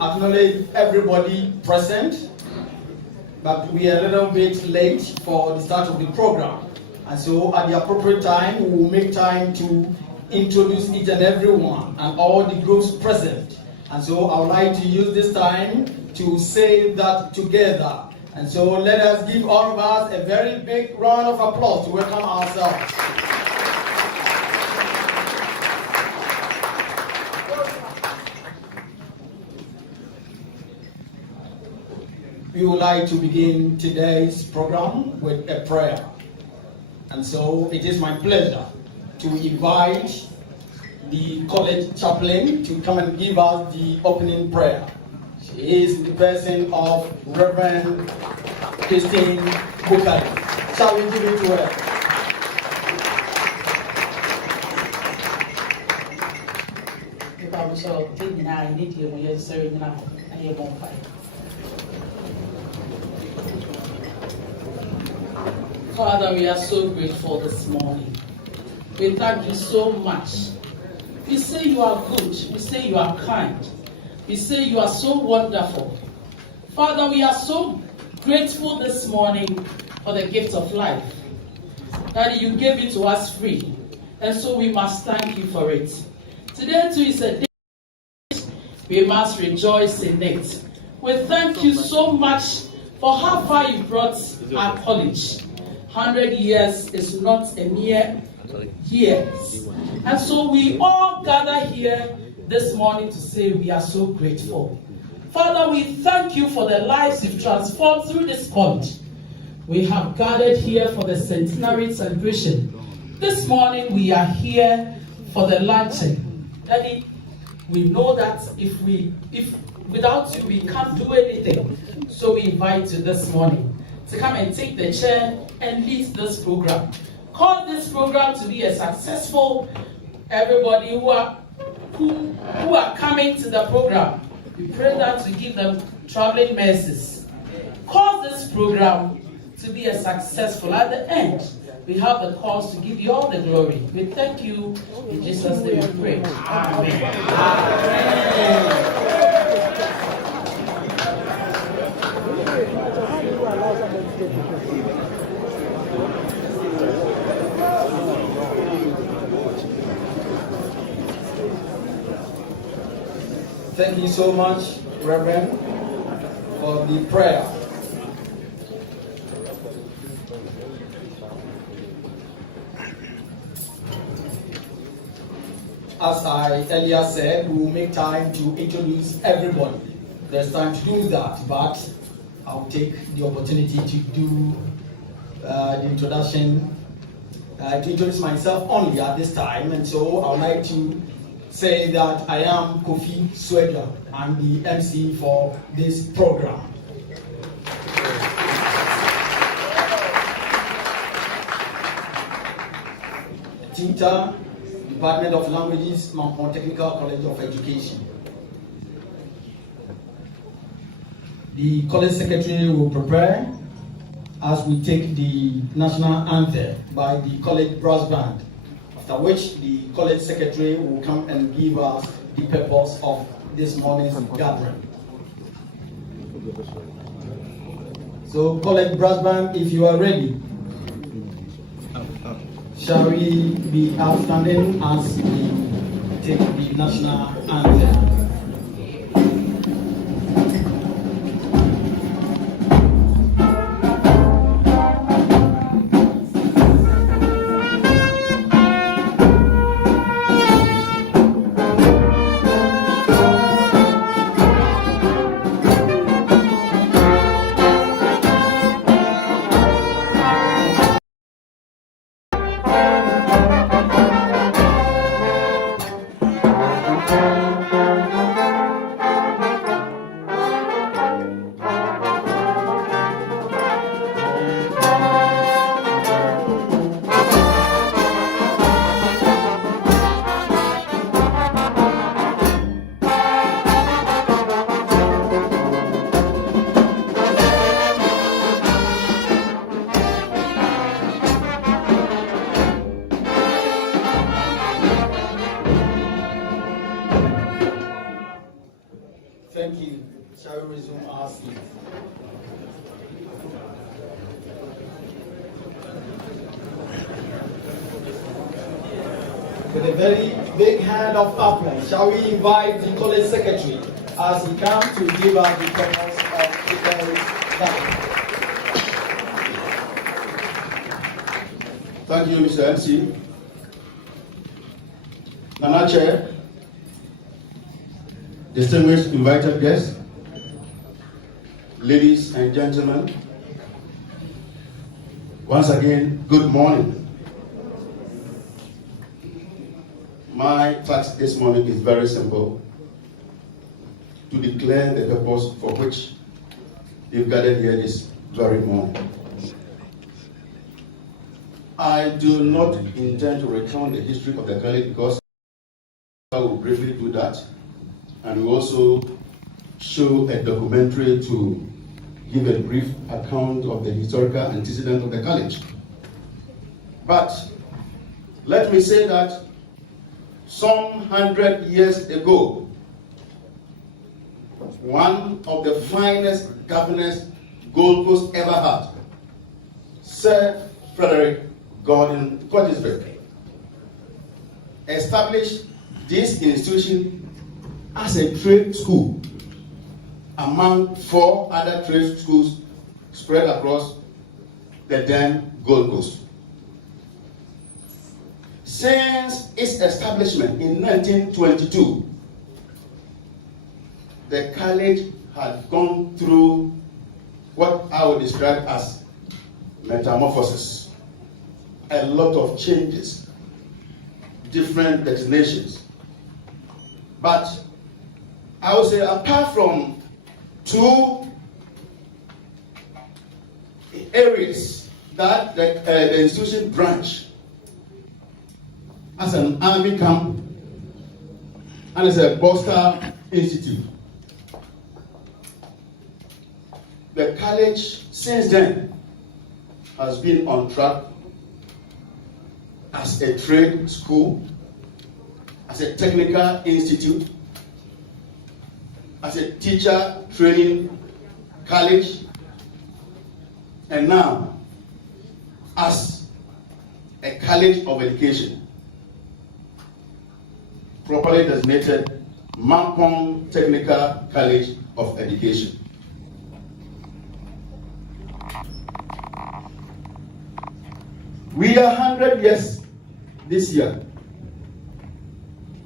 acknowledge everybody present, but we are a little bit late for the start of the program. And so at the appropriate time, we will make time to introduce each and every one and all the groups present. And so I would like to use this time to say that together. And so let us give all of us a very big round of applause to welcome ourselves. We would like to begin today's program with a prayer. And so it is my pleasure to invite the college chaplain to come and give us the opening prayer. She is the person of Reverend Christine Bukari. Shall we give it to her? Father, we are so grateful this morning. We thank you so much. We say you are good. We say you are kind. We say you are so wonderful. Father, we are so grateful this morning for the gift of life. That you gave it to us free. And so we must thank you for it. Today too is a day we must rejoice in it. We thank you so much for how far you brought our college. 100 years is not a mere years. And so we all gather here this morning to say we are so grateful. Father, we thank you for the lives you've transformed through this college. We have gathered here for the Centenary celebration. This morning we are here for the luncheon. Daddy, we know that if without you we can't do anything. So we invite you this morning to come and take the chair and lead this program. Call this program to be a successful. Everybody who are coming to the program, we pray that to give them traveling mercies. Cause this program to be a successful. At the end, we have the cause to give you all the glory. We thank you. In Jesus' name we pray. Amen. Amen. Thank you so much, Reverend, for the prayer. As I earlier said, we will make time to introduce everybody. There's time to do that, but I'll take the opportunity to do the introduction, to introduce myself only at this time. And so I would like to say that I am Kofi Swedra. I'm the MC for this program. Tutor, Department of Languages, Mampong Technical College of Education. The college secretary will prepare as we take the national anthem by the college brass band, after which the college secretary will come and give us the purpose of this morning's gathering. So, college brass band, if you are ready, shall we be outstanding as we take the national anthem? Thank you. Shall we resume our seats? With a very big hand of applause, shall we invite the college secretary as he comes to give us the purpose of today's gathering. Thank you, Mr. MC. Nana Chair, distinguished invited guests, ladies and gentlemen, once again, good morning. My task this morning is very simple: to declare the purpose for which you've gathered here this very morning. I do not intend to recount the history of the college because I will briefly do that, and we also show a documentary to give a brief account of the historical antecedent of the college. But let me say that some 100 years ago, one of the finest governors Gold Coast ever had, Sir Frederick Gordon Cottisburg, established this institution as a trade school among 4 other trade schools spread across the then Gold Coast. Since its establishment in 1922, the college had gone through what I would describe as metamorphosis. A lot of changes, different destinations. But I would say, apart from 2 areas that the institution branched, as an army camp and as a Buster Institute, the college since then has been on track as a trade school, as a technical institute, as a teacher training college, and now as a college of education, properly designated Mampong Technical College of Education. We are 100 years this year,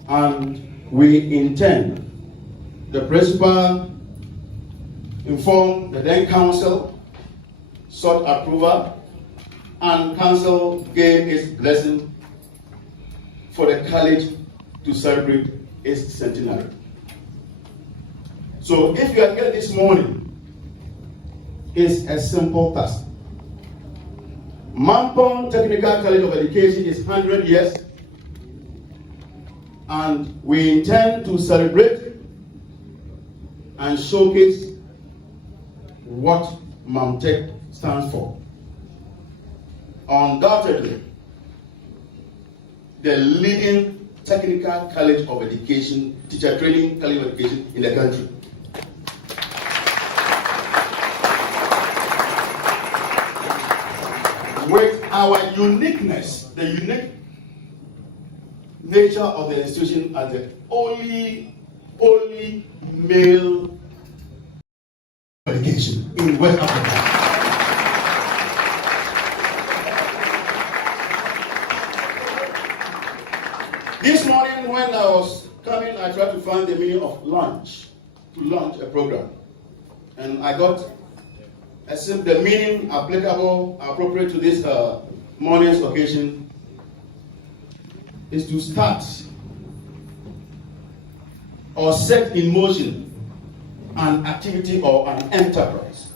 and we intend, the principal informed the then council, sought approval, and council gave its blessing for the college to celebrate its centenary. So if you are here this morning, it's a simple task. Mampong Technical College of Education is 100 years, and we intend to celebrate and showcase what MAMTech stands for. Undoubtedly, the leading technical college of education, teacher training college of education in the country. With our uniqueness, the unique nature of the institution as the only male education in West Africa. This morning when I was coming, I tried to find the meaning of launch, to launch a program. And I got the meaning appropriate to this morning's occasion is to start or set in motion an activity or an enterprise.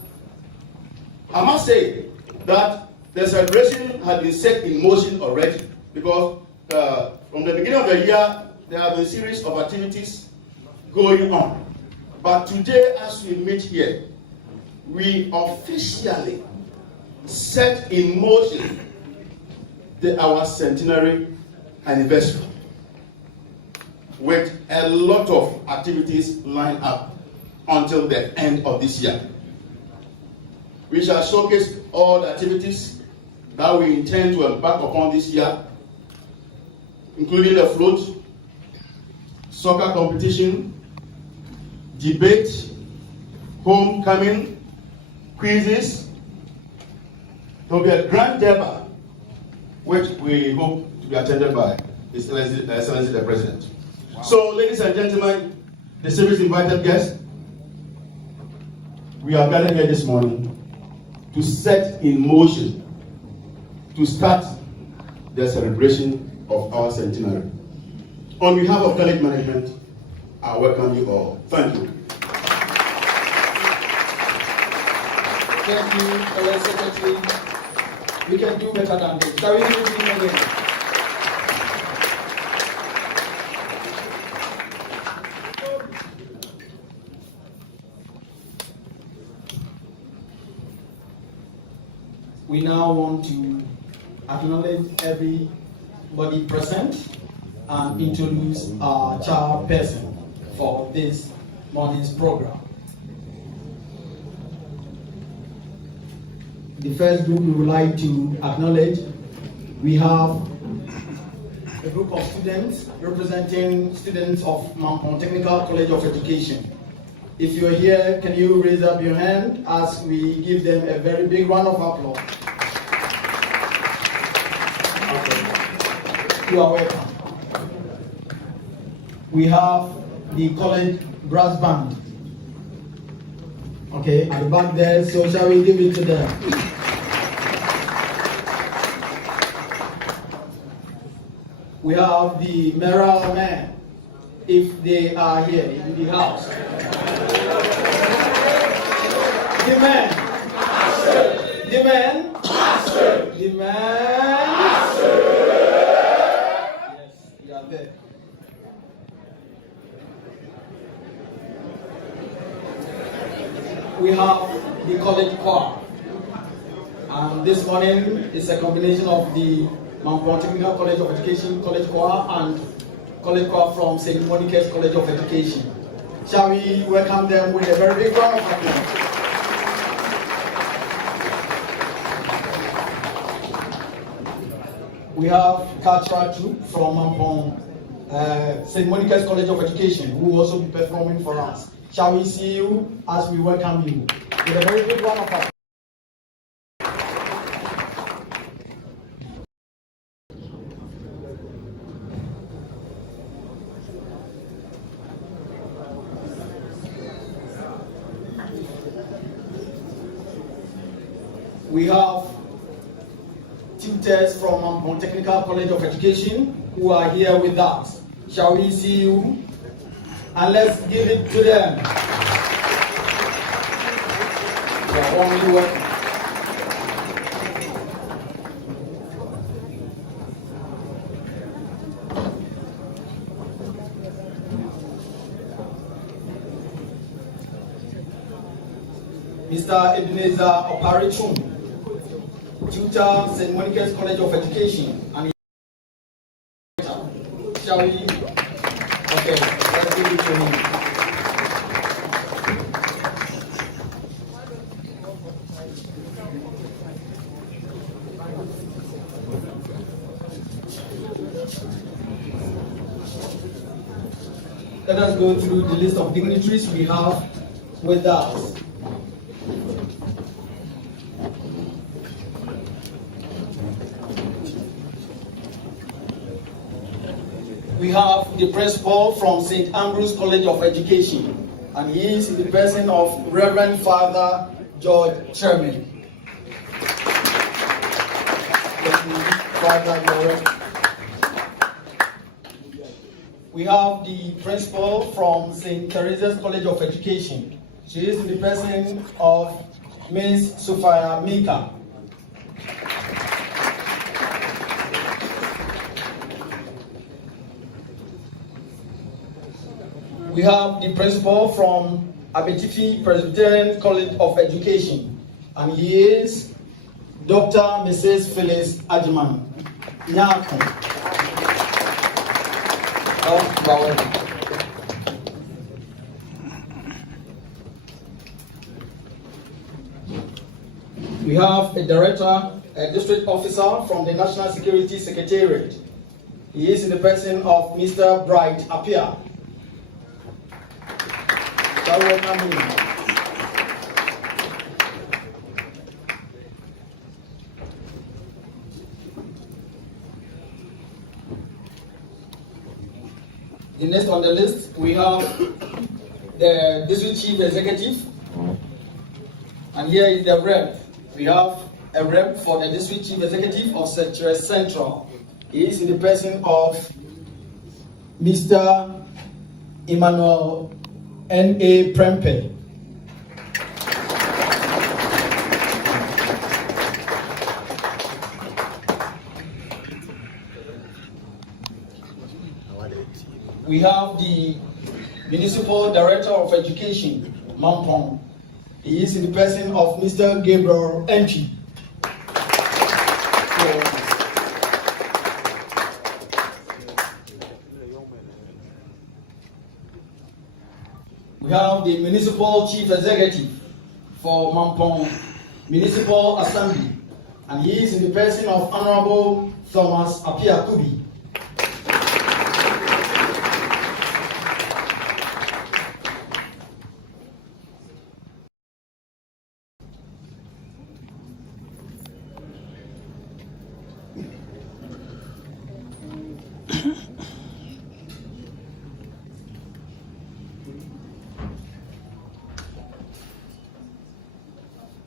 I must say that the celebration had been set in motion already, because from the beginning of the year, there have been a series of activities going on. But today, as we meet here, we officially set in motion our centenary anniversary with a lot of activities lined up until the end of this year. We shall showcase all the activities that we intend to embark upon this year, including the float, soccer competition, debate, homecoming, quizzes. There will be a grand debate, which we hope to be attended by His Excellency the President. Wow. So, ladies and gentlemen, the service invited guests, we are gathered here this morning to set in motion, to start the celebration of our centenary. On behalf of college management, I welcome you all. Thank you. Thank you, College Secretary. We can do better than this. Shall we do it again? We now want to acknowledge everybody present and introduce our chairperson for this morning's program. The first group we would like to acknowledge, we have a group of students representing students of Mampong Technical College of Education. If you're here, can you raise up your hand as we give them a very big round of applause? Okay. You are welcome. We have the college brass band. Okay, at the back there, so shall we give it to them? We have the Merrill men, if they are here in the house. The men. The men. The men. Yes, we are there. We have the college choir. And this morning is a combination of the Mampong Technical College of Education college choir and college choir from St. Monica's College of Education. Shall we welcome them with a very big round of applause? We have cultural troupe from Mampong, St. Monica's College of Education, who will also be performing for us. Shall we see you as we welcome you with a very big round of applause? We have tutors from Mampong Technical College of Education who are here with us. Shall we see you? And let's give it to them. You are warmly welcome. Mr. Ebenezer Oparichum, tutor, St. Monica's College of Education. And shall we? Okay, let's give it to him. Let us go through the list of dignitaries we have with us. We have the principal from St. Ambrose College of Education, and he is in the person of Reverend Father George Chairman. We have the principal from St. Teresa's College of Education. She is in the person of Ms. Sophia Mika. We have the principal from Abetifi Presbyterian College of Education, and he is Dr. Mrs. Phyllis Ajiman. We have a director, a district officer from the National Security Secretariat. He is in the person of Mr. Bright Apia. Shall we welcome him? The next on the list, we have the District Chief Executive, and here is the rep. We have a rep for the District Chief Executive of Central. He is in the person of Mr. Emmanuel N.A. Prempe. We have the Municipal Director of Education, Mampong. He is in the person of Mr. Gabriel Entry. We have the Municipal Chief Executive for Mampong Municipal Assembly, and he is in the person of Honorable Thomas Apia Kubi.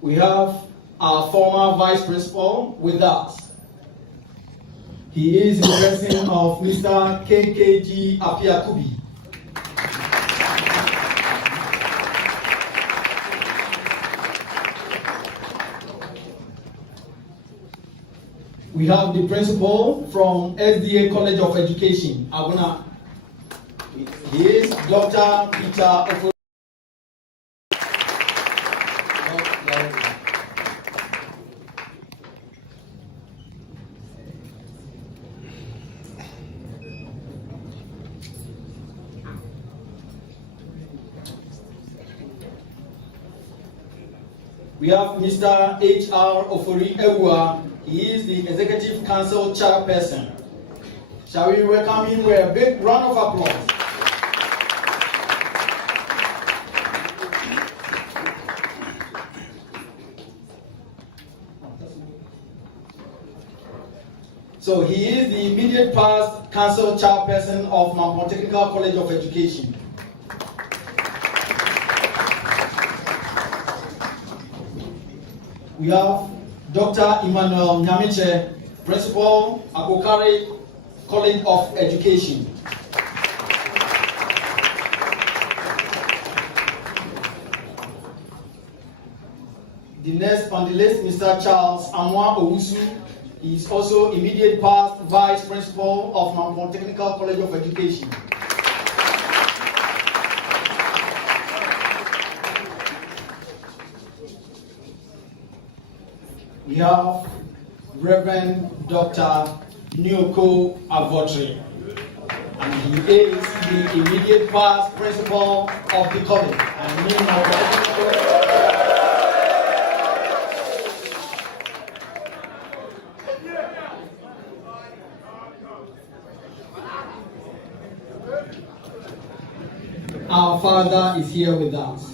We have our former Vice Principal with us. He is in the person of Mr. KKG Apia Kubi. We have the Principal from SDA College of Education, Abuna. He is Dr. Peter Ofo. We have Mr. H.R. Ofori Ewa. He is the Executive Council Chairperson. Shall we welcome him with a big round of applause? So he is the immediate past Council Chairperson of Mampong Technical College of Education. We have Dr. Emmanuel Nyamiche, Principal, Akokare College of Education. The next on the list, Mr. Charles Amwa Owusu. He is also immediate past Vice Principal of Mampong Technical College of Education. We have Reverend Dr. Nyoko Avotri, and he is the immediate past principal of the college. Our Father is here with us.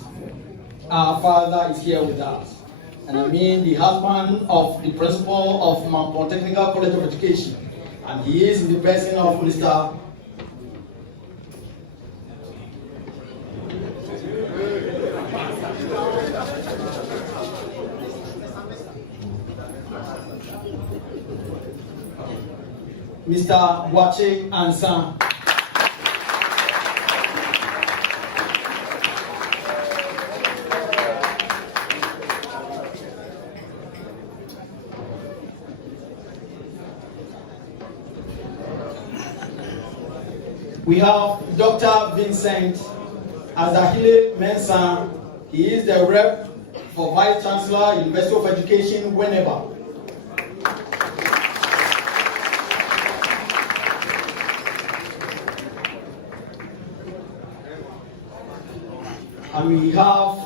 Our Father is here with us. And I mean the husband of the principal of Mampong Technical College of Education. And he is in the person of Mr. Mr. Wache Ansan. We have Dr. Vincent Azahile Mensah. He is the rep for Vice Chancellor, University of Education, Winneba. And we have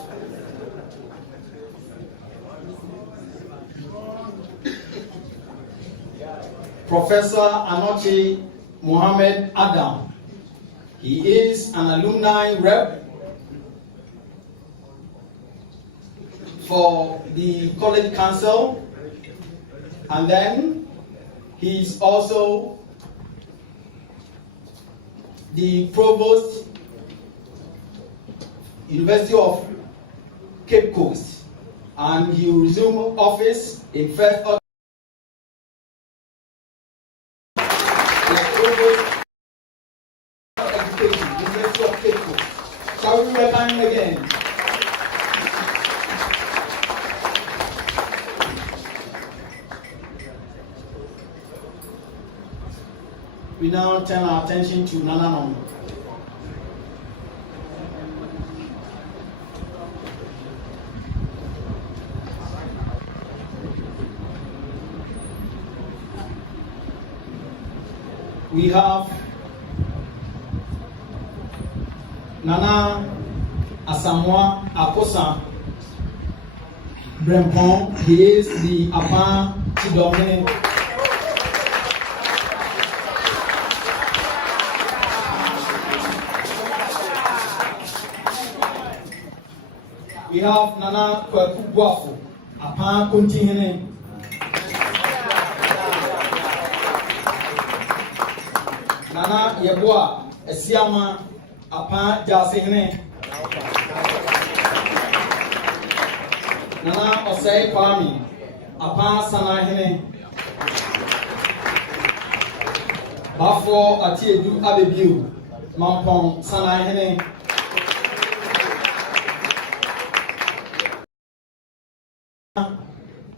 Professor Anochi Mohammed Adam. He is an alumni rep for the College Council, and then he's also the Provost, University of Cape Coast, and he will resume office in 1st of Education, University of Cape Coast. Shall we welcome him again? We now turn our attention to Nana Nono. We have Nana Asamoah Akosa Brempong. He is the Apa Chidome. We have Nana Kwaku Guafo, Apa Kuntihene. Nana Yeboa Esiama, Apa Jasihene. Nana Osei Kwame, Apa Sanahene. Bafo Atiedu Abebiu, Mampong Sanahene.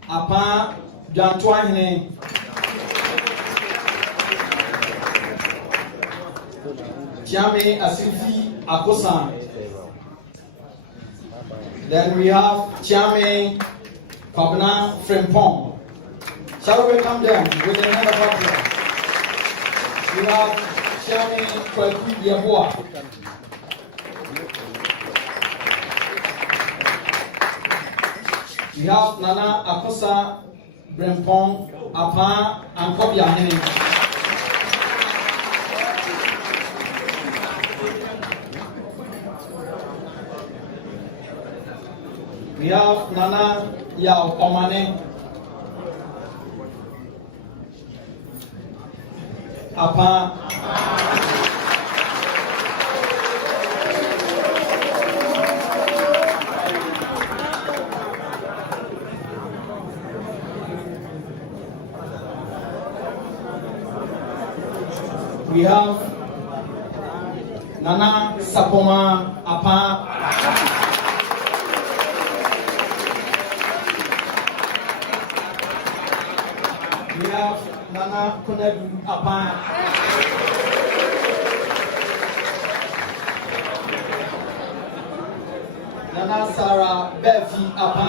Apa Jantwahine. Chiame Asifi Akosa. Then we have Chiame Pabna Frempong. Shall we welcome them with a hand of applause? We have Chiame Kwaku Yeboa. We have Nana Akosa Brempong, Apa, and Kobia Hene. We have Nana Yao Omane, Apa. We have Nana Sapoma Apa. We have Nana Kunedu Apa. Nana Sarah Bevi Apa.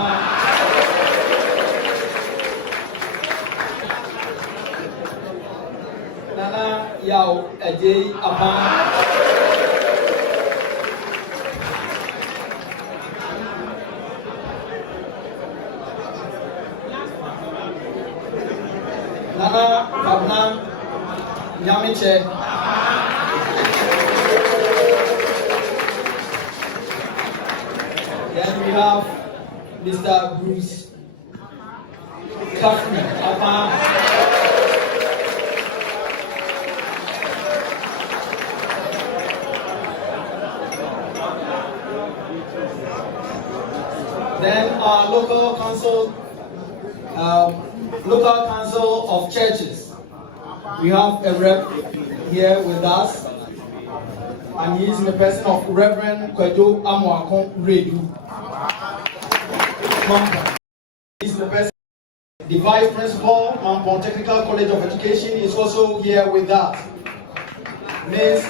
Nana Yao Ejei Apa. Nana Pabna Nyamiche. Then we have Mr. Bruce Kafri Apa. Then our local council of churches. We have a rep here with us, and he is in the person of Reverend Kwedo Amoakon Redu. He is the person. The Vice Principal, Mampong Technical College of Education, is also here with us. Ms.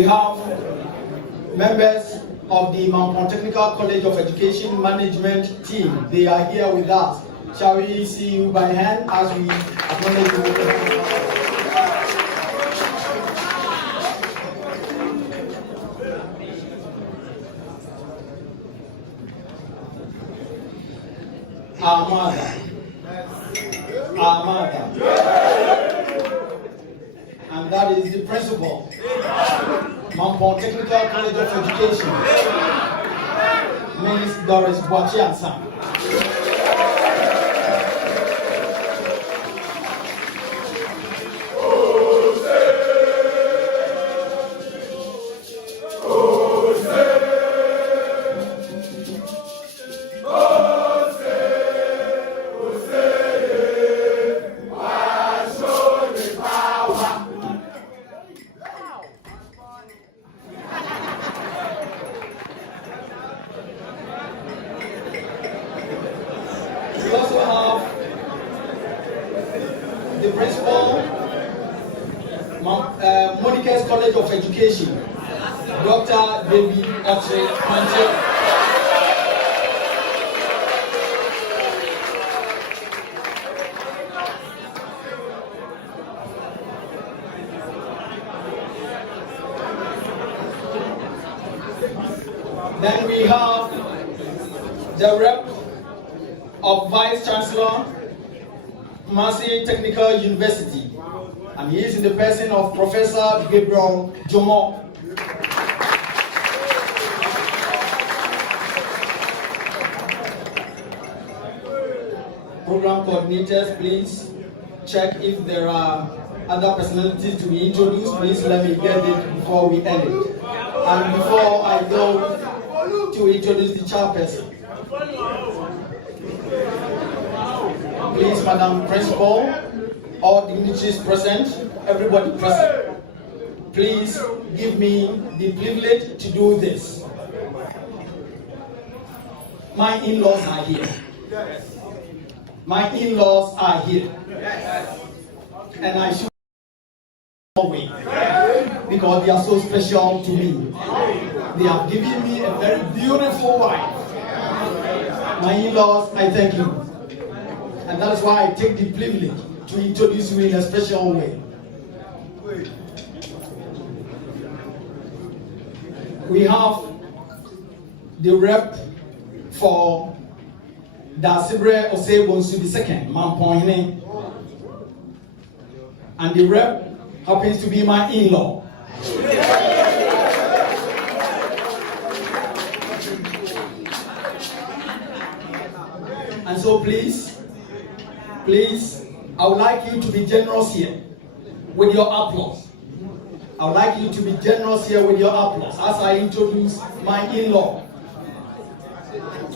We have members of the Mampong Technical College of Education Management team. They are here with us. Shall we see you by hand as we acknowledge you? Our mother. And that is the principal. Mampong Technical College of Education. Miss Doris Boachiansa. We also have the principal, Monica's College of Education, Dr. David Oche. Then we have the rep of Vice Chancellor, Massey Technical University, and he is in the person of Professor Gabriel Jomo. Program coordinators, please check if there are other personalities to be introduced. Please let me get it before we end it. And before I go to introduce the chairperson, please, Madam Principal, all dignitaries present, everybody present, please give me the privilege to do this. My in-laws are here. My in-laws are here. And I should away because they are so special to me. They have given me a very beautiful wife. My in-laws, I thank you. And that's why I take the privilege to introduce you in a special way. We have the rep for Dasibre Osebonsu II, Mampong, and the rep happens to be my in-law. And so please, I would like you to be generous here with your applause. I would like you to be generous here with your applause as I introduce my in-law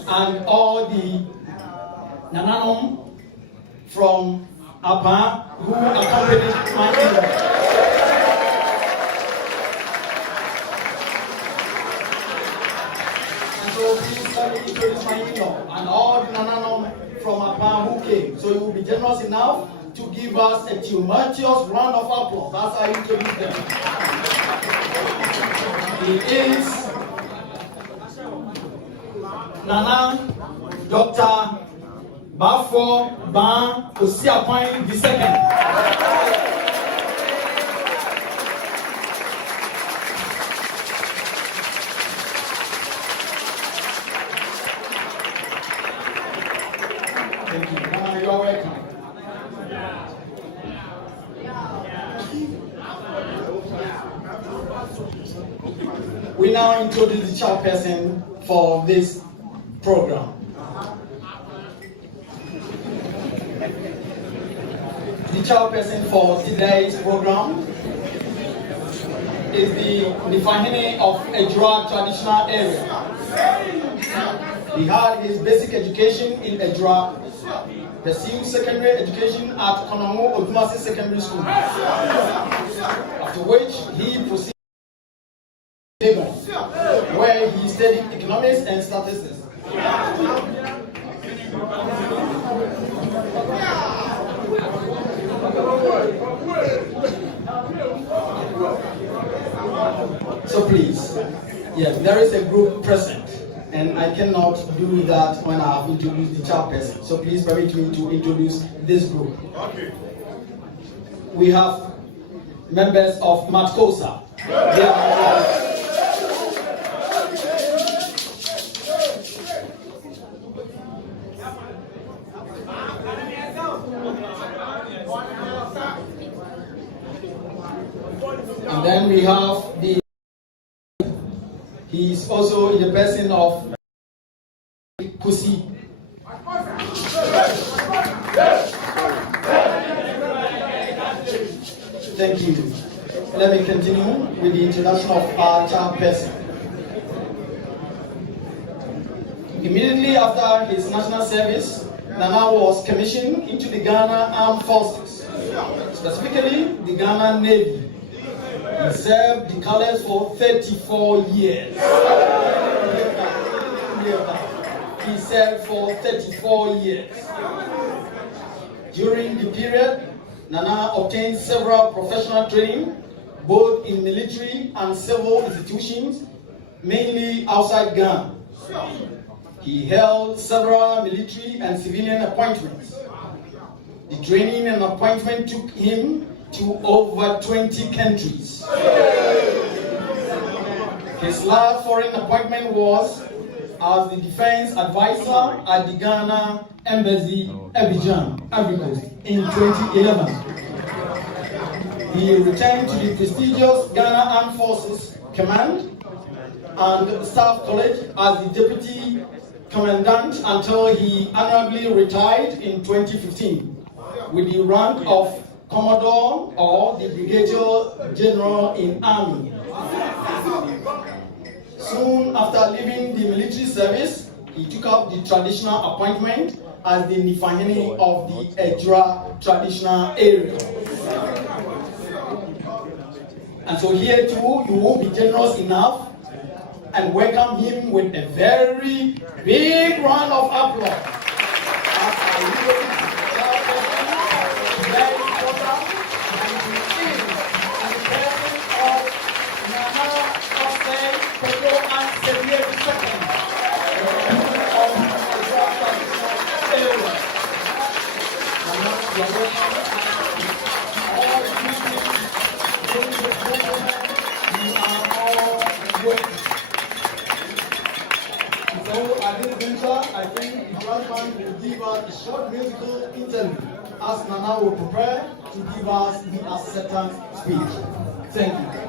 and all the Nananom from Apa who accompanied my in-law. And so please let me introduce my in-law and all the Nananom from Apa who came. So you will be generous enough to give us a tumultuous round of applause as I introduce them. He is Nana Dr. Bafo Ban Osiapon II. Thank you. Nana, you are welcome. We now introduce the chairperson for this program. The chairperson for today's program is the Nifahine of Ejura traditional area. He had his basic education in Ejura, pursued secondary education at Konomo Odumasi Secondary School, after which he proceeded to Lagos, where he studied economics and statistics. So please, yes, there is a group present, and I cannot do that when I have introduced the chairperson. So please permit me to introduce this group. Okay. We have members of Matkosa. And then we have he is also in the person of Kusi. Thank you. Let me continue with the introduction of our chairperson. Immediately after his national service, Nana was commissioned into the Ghana Armed Forces, specifically the Ghana Navy. He served the colors for 34 years. He served for 34 years. During the period, Nana obtained several professional training, both in military and civil institutions, mainly outside Ghana. He held several military and civilian appointments. The training and appointment took him to over 20 countries. His last foreign appointment was as the defense advisor at the Ghana Embassy, Abidjan, Ivory Coast, in 2011. He returned to the prestigious Ghana Armed Forces Command and Staff College as the Deputy Commandant until he honorably retired in 2015 with the rank of Commodore or the Brigadier General in Army. Soon after leaving the military service, he took up the traditional appointment as the Nifahini of the Ejura traditional area. And so here too, you will be generous enough and welcome him with a very big round of applause. I think the grand band will give us a short musical interview as Nana will prepare to give us the acceptance speech. Thank you.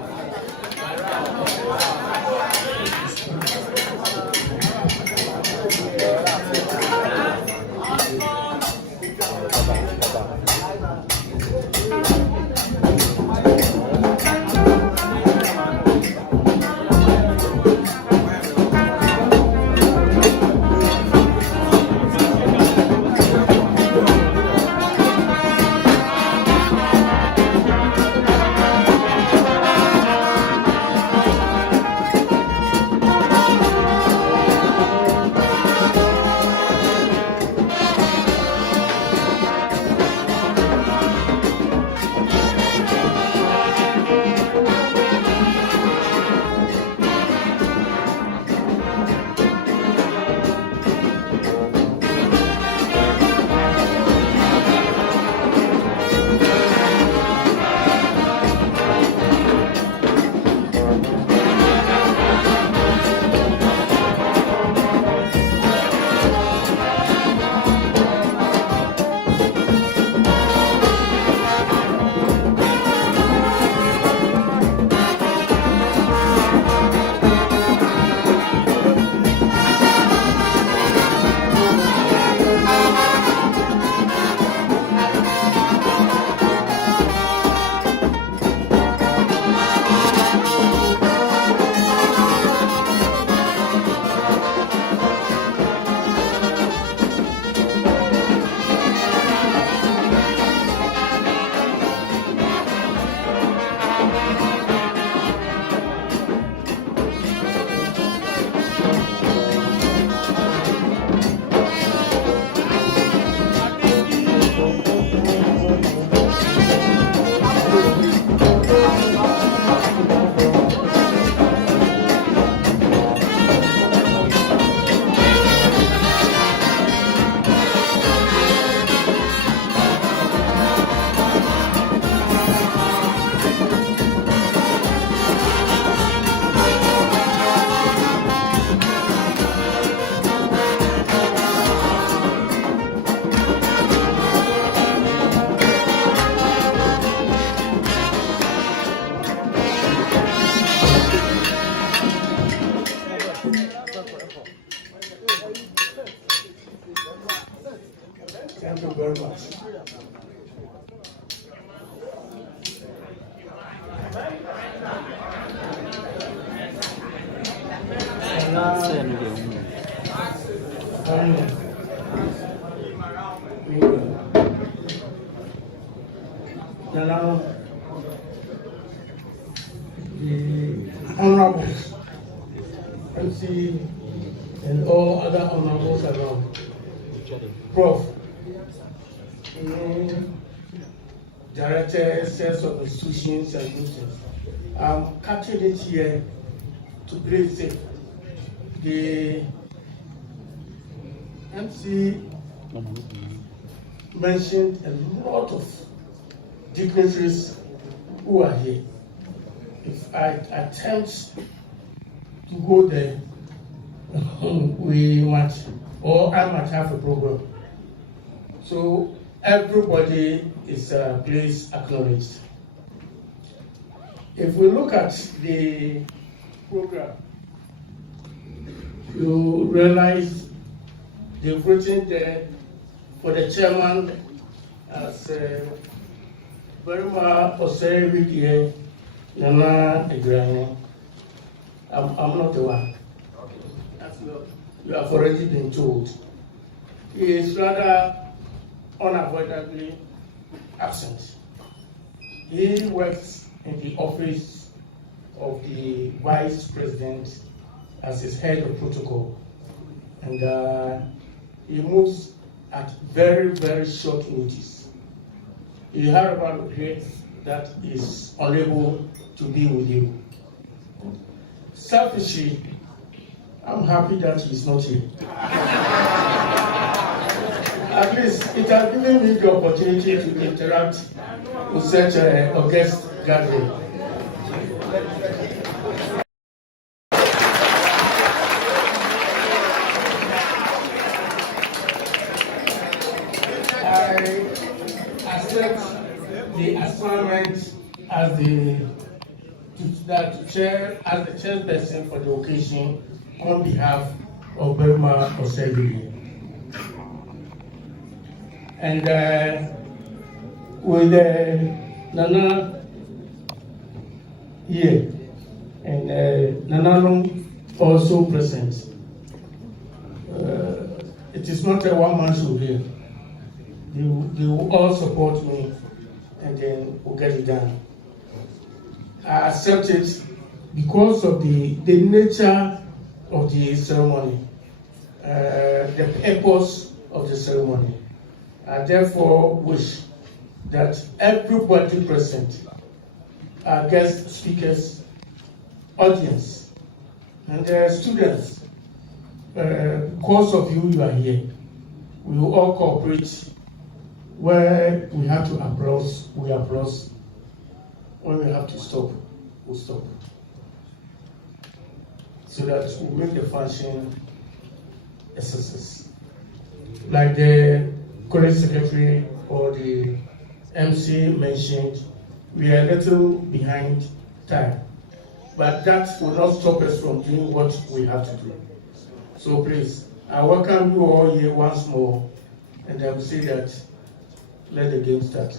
Thank you very much. Now, the honorables, MC, and all other honorables around, Prof, directors, heads of institutions and institutions. I'm catching it here to praise it. The MC mentioned a lot of dignitaries who are here. If I attempt to go there, we might, or I might have a problem. So everybody is please acknowledged. If we look at the program, you realize they've written there for the chairman as Berma Osei Nana Egrani. I'm not the one. You have already been told. He is rather unavoidably absent. He works in the office of the Vice President as his head of protocol. And he moves at very, very short notice. He however regrets that he is unable to be with you. Selfishly, I'm happy that he's not here. At least it has given me the opportunity to interact with such an august gathering. I accept the assignment as the chairperson for the occasion on behalf of Burma Osei. And with Nana here and Nanano also present, it is not a one-man show here. They will all support me, and then we'll get it done. I accept it because of the nature of the ceremony, the purpose of the ceremony. I therefore wish that everybody present, our guest speakers, audience, and students, because of you are here, we will all cooperate. Where we have to applause, we applause. When we have to stop, we'll stop. So that we make the function a success. Like the college secretary or the MC mentioned, we are a little behind time. But that will not stop us from doing what we have to do. So please, I welcome you all here once more, and I will say that let the game start.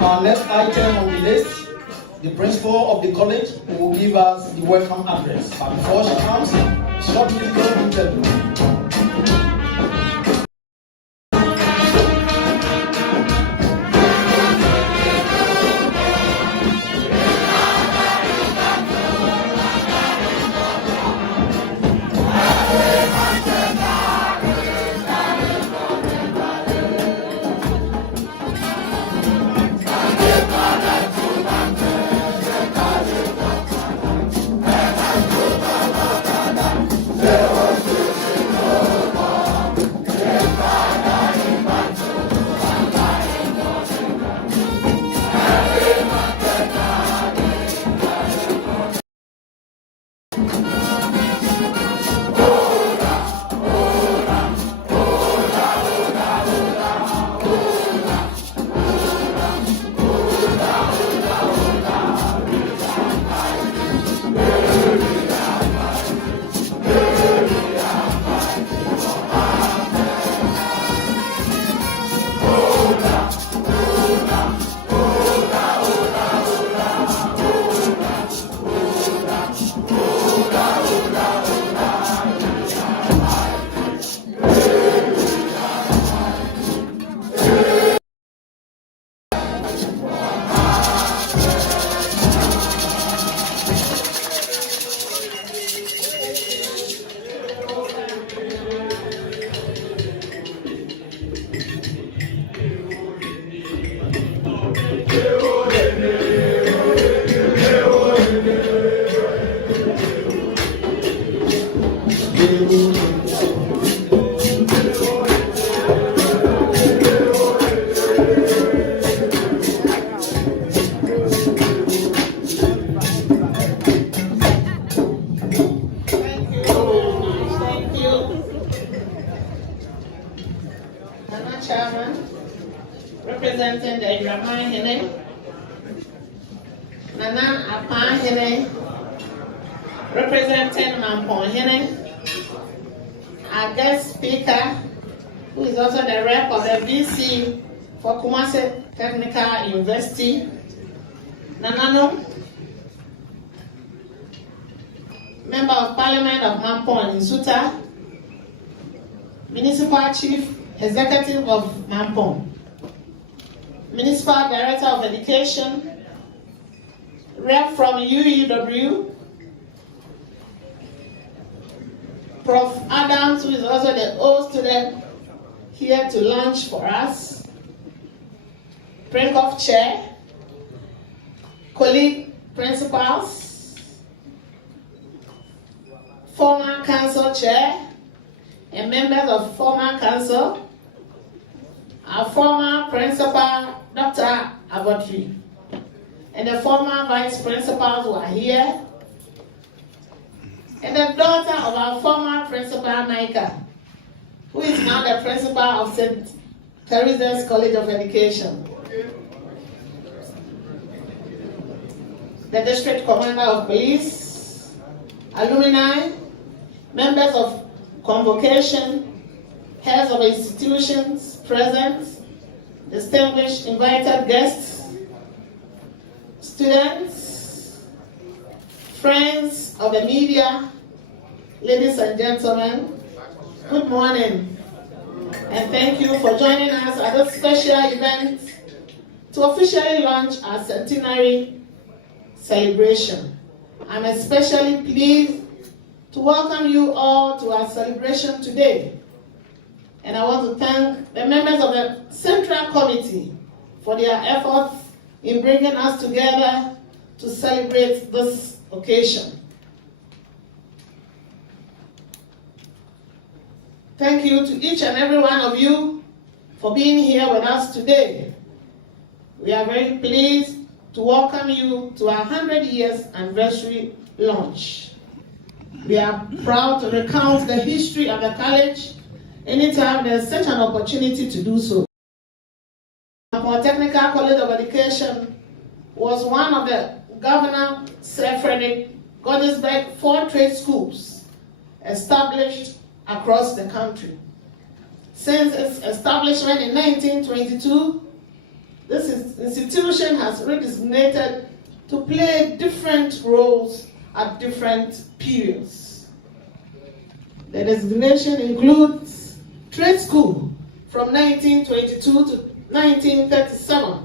Our next item on the list, the principal of the college will give us the welcome address. But before she comes, short musical interview. There was Representing the Irama Hene, Nana Apa Hene, representing Mampong Hene, our guest speaker, who is also the rep of the VC for Kumasi Technical University, Nanano, Member of Parliament of Mampong in Suta, Municipal Chief Executive of Mampong, Municipal Director of Education, rep from UUW, Prof. Adams, who is also the old student here to launch for us, Prinkoff Chair, colleague principals, former council chair, and members of former council, our former principal, Dr. Abatri, and the former vice principals who are here, and the daughter of our former principal, Naika, who is now the principal of St. Teresa's College of Education, the district commander of police, alumni, members of convocation, heads of institutions present, distinguished invited guests, students, friends of the media, ladies and gentlemen, good morning, and thank you for joining us at this special event to officially launch our Centenary celebration. I'm especially pleased to welcome you all to our celebration today. And I want to thank the members of the Central Committee for their efforts in bringing us together to celebrate this occasion. Thank you to each and every one of you for being here with us today. We are very pleased to welcome you to our 100 years anniversary launch. We are proud to recount the history of the college anytime there's such an opportunity to do so. Our Technical College of Education was one of the Governor Sir Frederick Godesberg 4 trade schools established across the country. Since its establishment in 1922, this institution has redesignated to play different roles at different periods. The designation includes trade school from 1922 to 1937,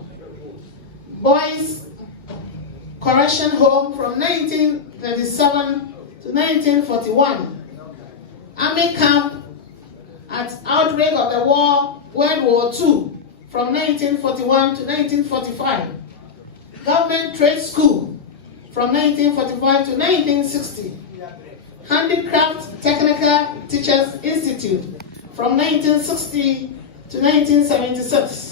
boys correction home from 1937 to 1941, army camp at outbreak of the war, World War II from 1941 to 1945, government trade school from 1945 to 1960, Handicraft Technical Teachers Institute from 1960 to 1976,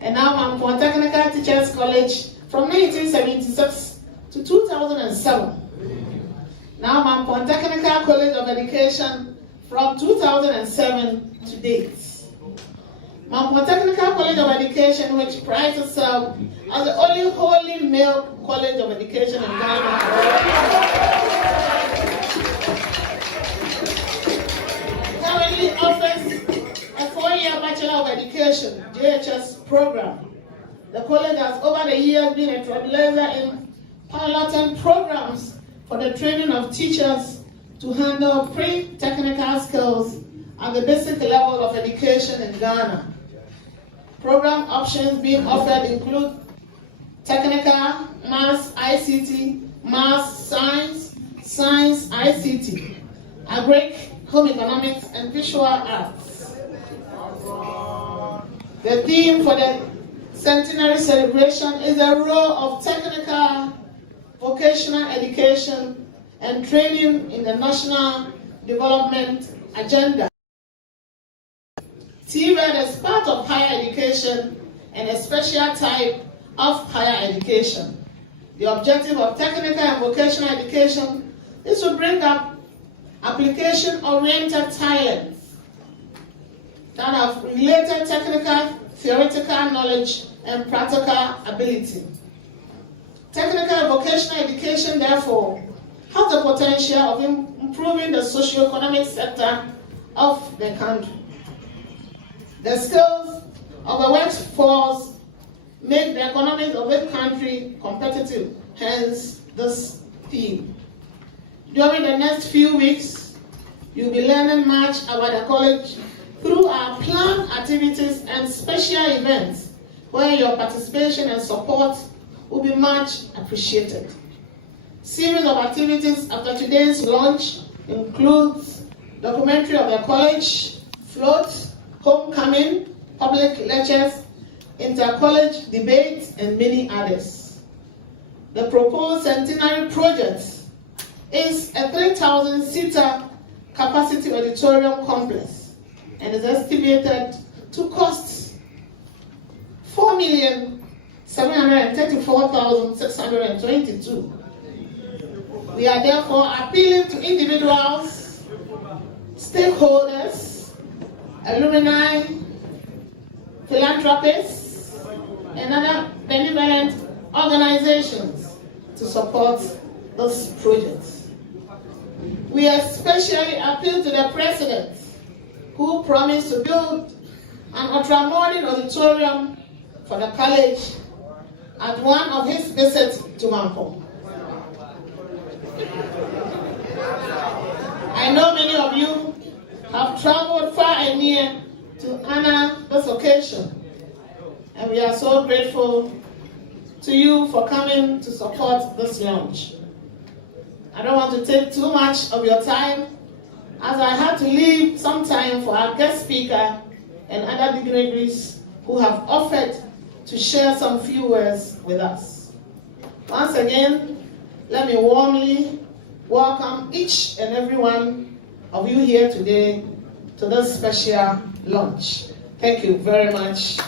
and now Mampong Technical Teachers College from 1976 to 2007. Now Mampong Technical College of Education from 2007 to date. Mampong Technical College of Education, which prides itself as the only wholly male college of education in Ghana, currently offers a 4-year Bachelor of Education, JHS program. The college has over the years been a trailblazer in piloting programs for the training of teachers to handle pre-technical skills at the basic level of education in Ghana. Program options being offered include technical, maths, ICT, maths, science, science, ICT, agric, home economics, and visual arts. The theme for the Centenary celebration is the role of technical, vocational education, and training in the national development agenda. TVET is part of higher education and a special type of higher education. The objective of technical and vocational education is to bring up application-oriented talents that have related technical, theoretical knowledge and practical ability. Technical and vocational education, therefore, has the potential of improving the socio-economic sector of the country. The skills of the workforce make the economy of the country competitive, hence this theme. During the next few weeks, you'll be learning much about the college through our planned activities and special events where your participation and support will be much appreciated. Series of activities after today's launch includes documentary of the college, float, homecoming, public lectures, inter-college debates, and many others. The proposed Centenary project is a 3,000-seater capacity auditorium complex and is estimated to cost $4,734,622. We are therefore appealing to individuals, stakeholders, alumni, philanthropists, and other benevolent organizations to support this project. We especially appeal to the President, who promised to build an ultramodern auditorium for the college at one of his visits to Mampong. I know many of you have traveled far and near to honor this occasion, and we are so grateful to you for coming to support this launch. I don't want to take too much of your time, as I had to leave some time for our guest speaker and other dignitaries who have offered to share some few words with us. Once again, let me warmly welcome each and every one of you here today to this special launch. Thank you very much.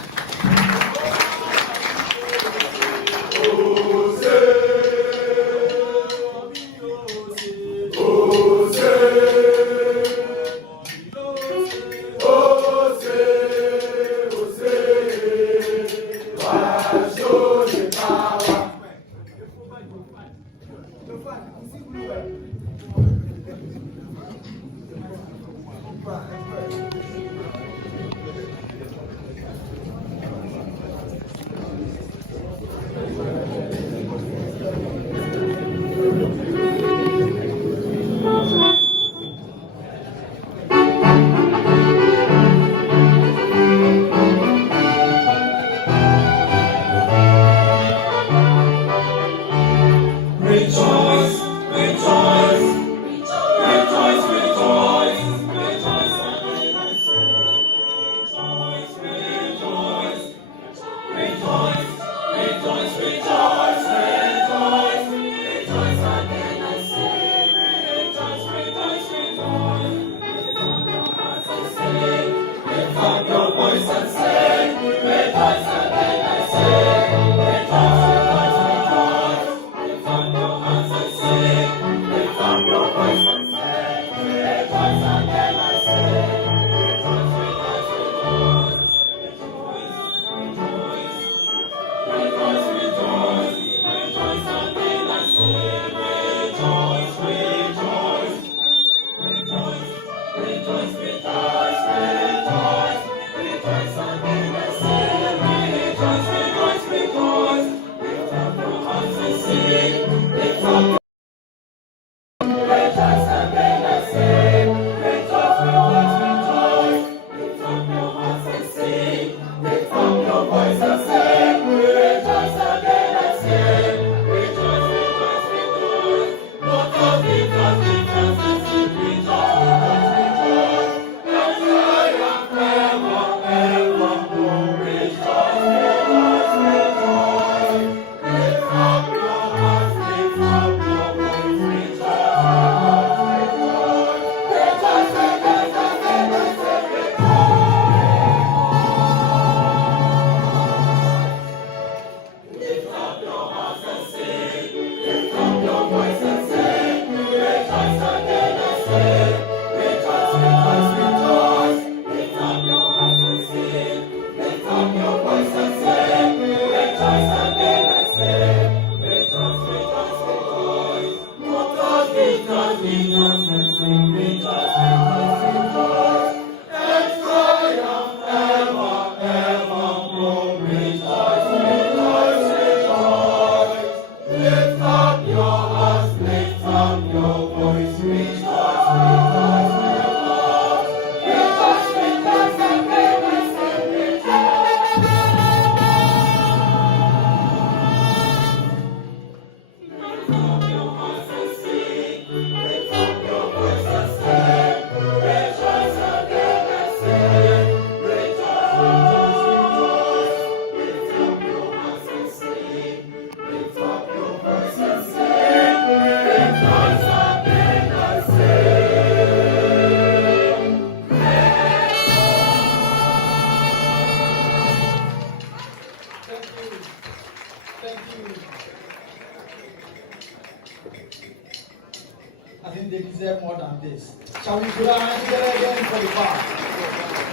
I think they deserve more than this. Shall we put our hands together again for the part?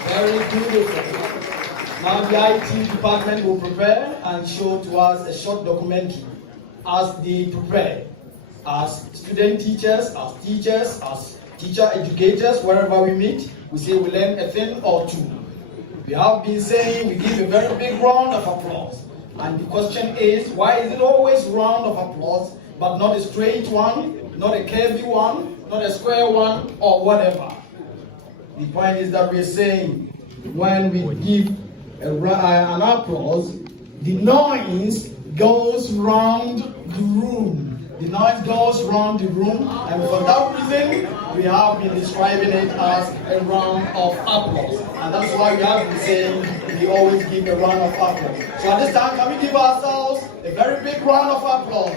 Very beautiful. Now the IT department will prepare and show to us a short documentary as they prepare. As student teachers, as teacher educators, wherever we meet, we say we learn a thing or two. We have been saying we give a very big round of applause. And the question is, why is it always round of applause, but not a straight one, not a curvy one, not a square one, or whatever? The point is that we're saying when we give an applause, the noise goes round the room. The noise goes round the room, and for that reason, we have been describing it as a round of applause. And that's why we have been saying we always give a round of applause. So at this time, can we give ourselves a very big round of applause?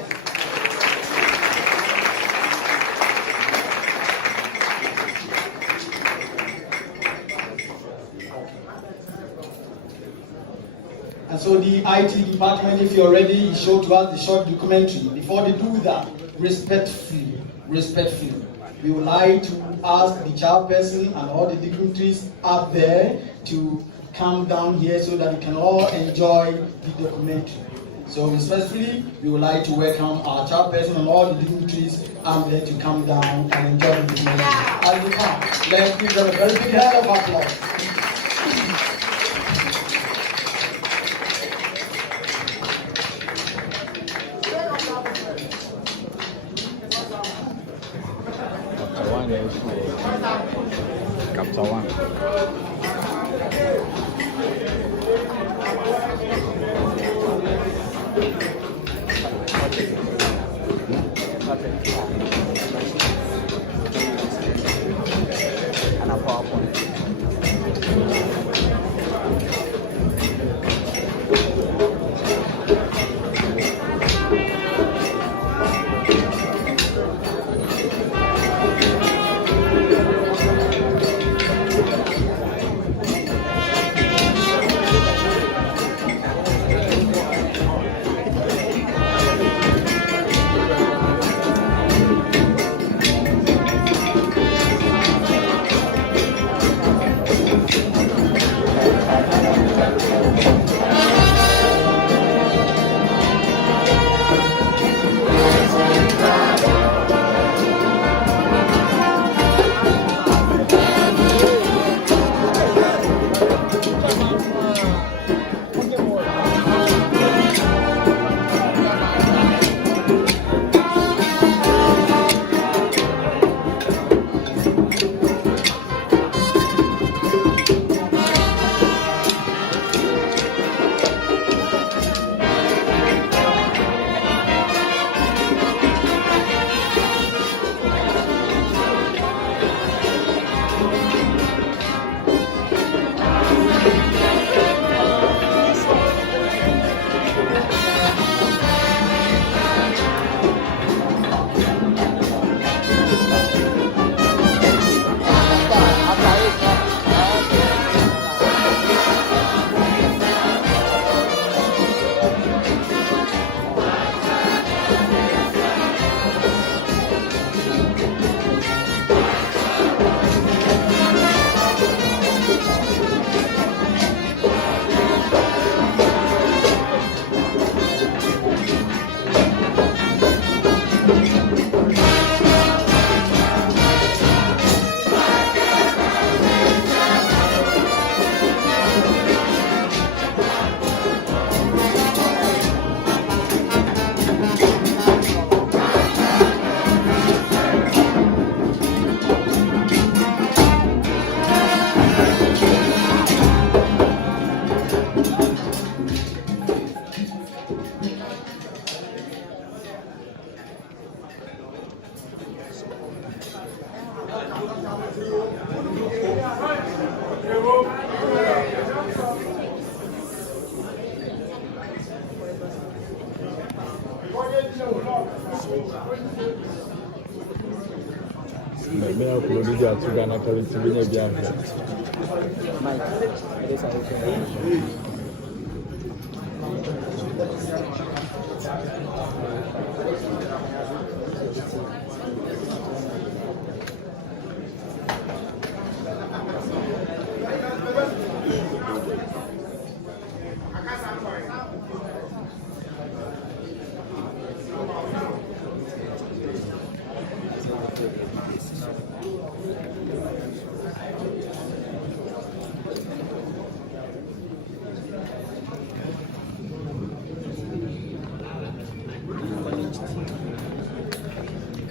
And so the IT department, if you're ready, show to us the short documentary. Before they do that, respectfully, we would like to ask the chairperson and all the dignitaries up there to come down here so that we can all enjoy the documentary. So respectfully, we would like to welcome our chairperson and all the dignitaries up there to come down and enjoy the documentary. As they come, let's give them a very big hand of applause.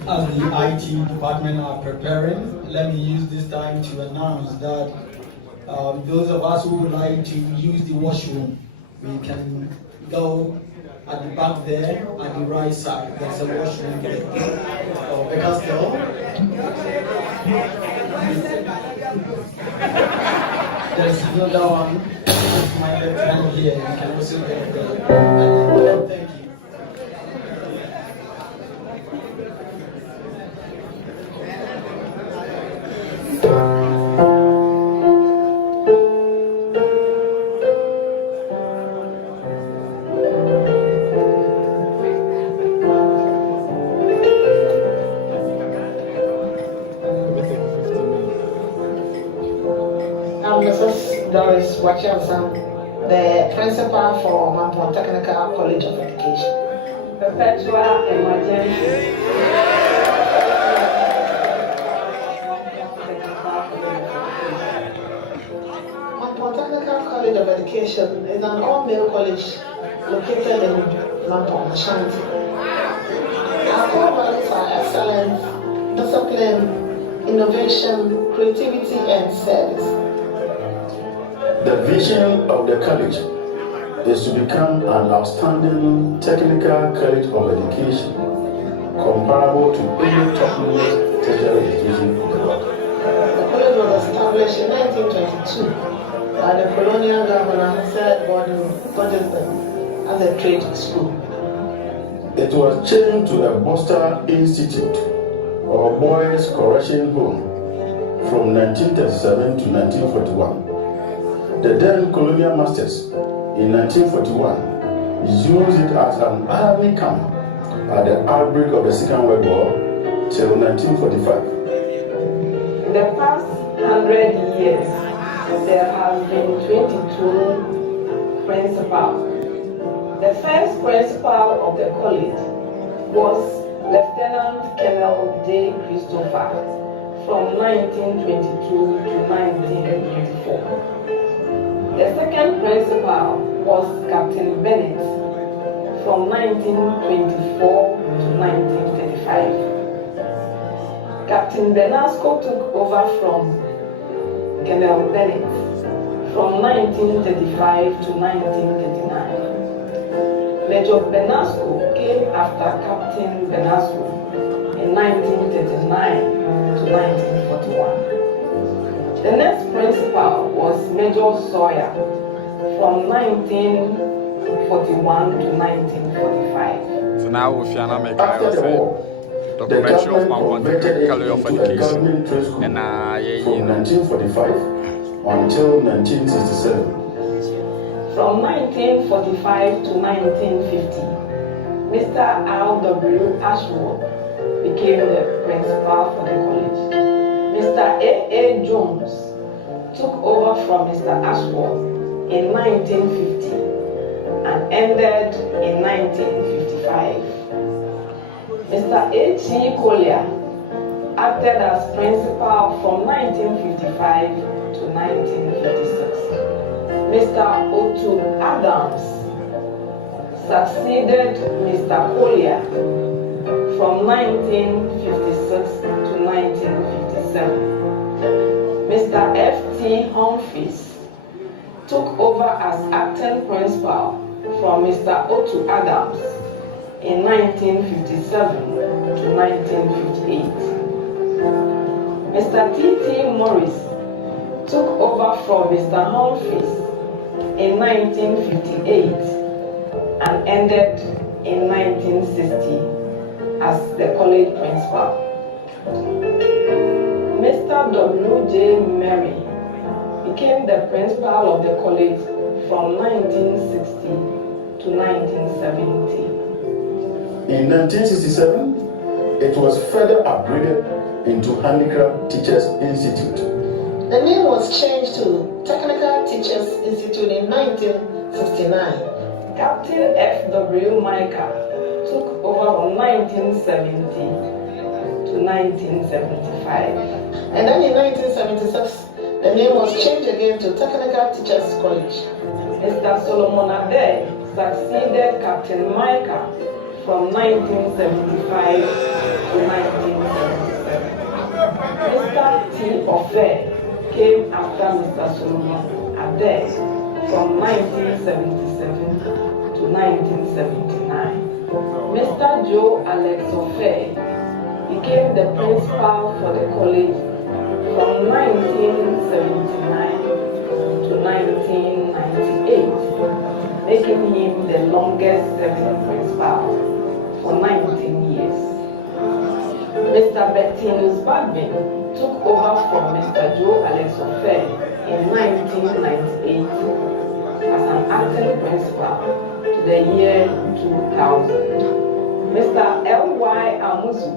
As the IT department are preparing, let me use this time to announce that those of us who would like to use the washroom, we can go at the back there, at the right side. There's a washroom there. Because there's another one, my left hand here, you can also get there. Thank you. The principal for Mampong Technical College of Education. Perpetual emergency. Mampong Technical College of Education is an all-male college located in Mampong, Ashanti. Our core values are excellence, discipline, innovation, creativity, and service. The vision of the college is to become an outstanding technical college of education, comparable to any top-notch tertiary education in the world. The college was established in 1922 by the colonial governor, Sir Gordon, as a trade school. It was changed to a Buster Institute, or Boys Correction Home, from 1937 to 1941. The then colonial masters in 1941 used it as an army camp at the outbreak of the Second World War till 1945. In the past 100 years, there have been 22 principals. The first principal of the college was Lieutenant Colonel J. Christopher from 1922 to 1924. The second principal was Captain Bennett from 1924 to 1935. Captain Benasco took over from Colonel Bennett from 1935 to 1939. Major Benasco came after Captain Benasco in 1939 to 1941. The next principal was Major Sawyer from 1941 to 1945. So now we'll make After the war, the government converted it into a government trade school from 1945 until 1967. From 1945 to 1950, Mr. R.W. Ashworth became the principal for the college. Mr. A.A. Jones took over from Mr. Ashworth in 1950 and ended in 1955. Mr. H.E. Collier acted as principal from 1955 to 1956. Mr. Otu Adams succeeded Mr. Collier from 1956 to 1957. Mr. F.T. Humphreys took over as acting principal from Mr. Otu Adams in 1957 to 1958. Mr. T.T. Morris took over from Mr. Humphreys in 1958 and ended in 1960 as the college principal. Olu J. Mary became the principal of the college from 1960 to 1970. In 1967, it was further upgraded into Handicraft Teachers Institute. The name was changed to Technical Teachers Institute in 1969. Captain F.W. Micah took over from 1970 to 1975. And then in 1976, the name was changed again to Technical Teachers College. Mr. Solomon Ade succeeded Captain Micah from 1975 to 1977. Mr. T. Ofe came after Mr. Solomon Ade from 1977 to 1979. Mr. Joe Alex Ofe became the principal for the college from 1979 to 1998, making him the longest serving principal for 19 years. Mr. Bettinus Badbin took over from Mr. Joe Alex Ofe in 1998 as an acting principal to the year 2000. Mr. L.Y. Amuzu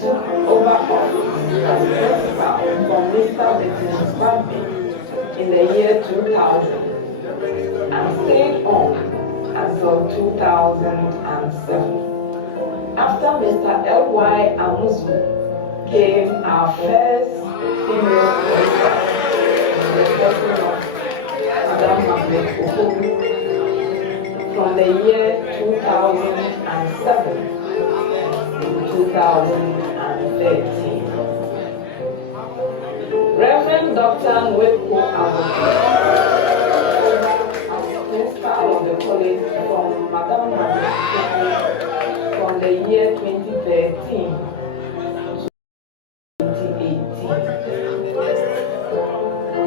took over office as principal from Mr. Bettinus Badbin in the year 2000 and stayed on until 2007. After Mr. L.Y. Amuzu came our first female principal, the person of Madam Mampong, from the year 2007 to 2013. Reverend Dr. Nweko Amobi, as principal of the college from Madam Mampong from the year 2013 to 2018.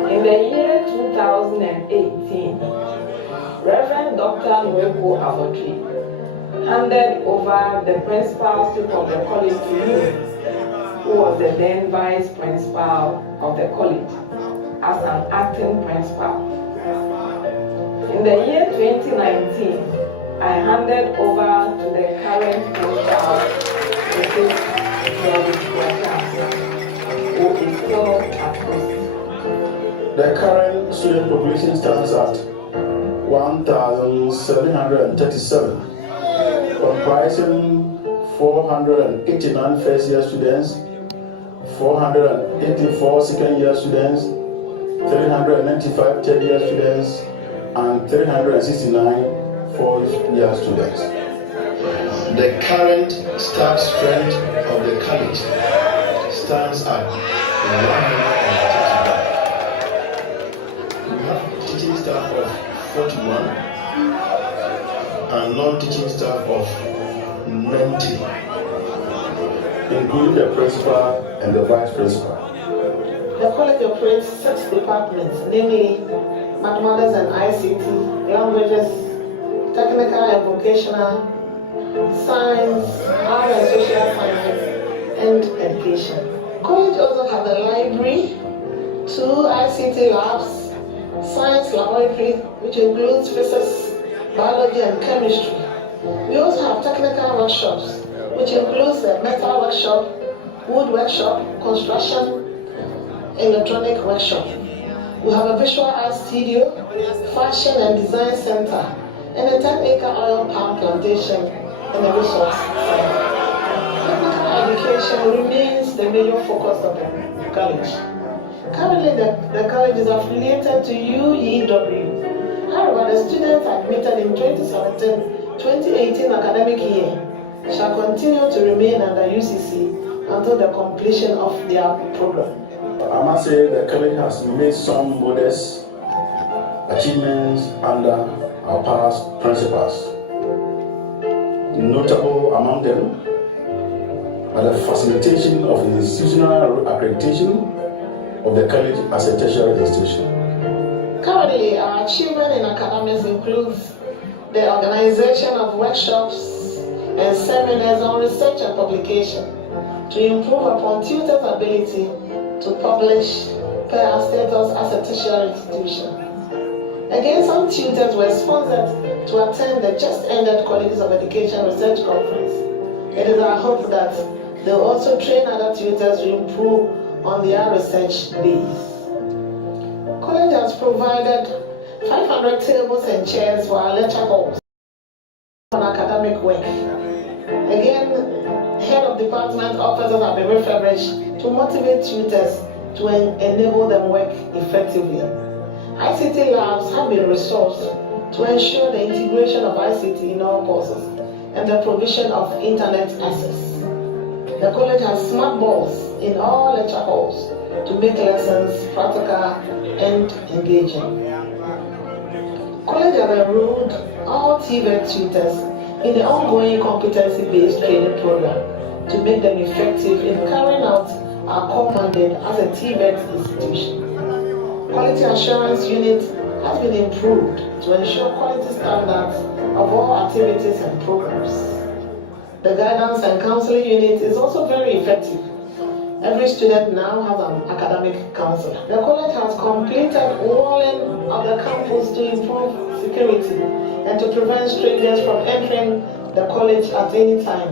In the year 2018, Reverend Dr. Nweko Amobi handed over the principalship of the college to me, who was the then vice principal of the college, as an acting principal. In the year 2019, I handed over to the current principal, Mrs. who is still at post. The current student population stands at 1,737, comprising 489 first-year students, 484 second-year students, 395 third-year students, and 369 fourth-year students. The current staff strength of the college stands at 131. We have teaching staff of 41 and non-teaching staff of 90, including the principal and the vice principal. The college operates 6 departments, namely mathematics and ICT, languages, technical and vocational, science, art and social sciences, and education. College also has a library, 2 ICT labs, science laboratory, which includes physics, biology, and chemistry. We also have technical workshops, which includes a metal workshop, wood workshop, construction, electronic workshop. We have a visual art studio, fashion and design center, and a 10-acre oil palm plantation and a resource center. Technical education remains the major focus of the college. Currently, the college is affiliated to UEW. However, the students admitted in 2017-2018 academic year shall continue to remain under UCC until the completion of their program. I must say the college has made some modest achievements under our past principals. Notable among them are the facilitation of the institutional accreditation of the college as a tertiary institution. Currently, our achievement in academics includes the organization of workshops and seminars on research and publication to improve upon tutors' ability to to publish per our status as a tertiary institution. Again, some tutors were sponsored to attend the just-ended Colleges of Education Research Conference. It is our hope that they will also train other tutors to improve on their research base. College has provided 500 tables and chairs for our lecture halls on academic work. Again, head of department officers have been refurbished to motivate tutors to enable them work effectively. ICT labs have been resourced to ensure the integration of ICT in all courses and the provision of internet access. The college has smart boards in all lecture halls to make lessons practical and engaging. College has enrolled all TVET tutors in the ongoing competency-based training program to make them effective in carrying out our core mandate as a TVET institution. Quality assurance unit has been improved to ensure quality standards of all activities and programs. The guidance and counseling unit is also very effective. Every student now has an academic counselor. The college has completed walling of the campus to improve security and to prevent strangers from entering the college at any time.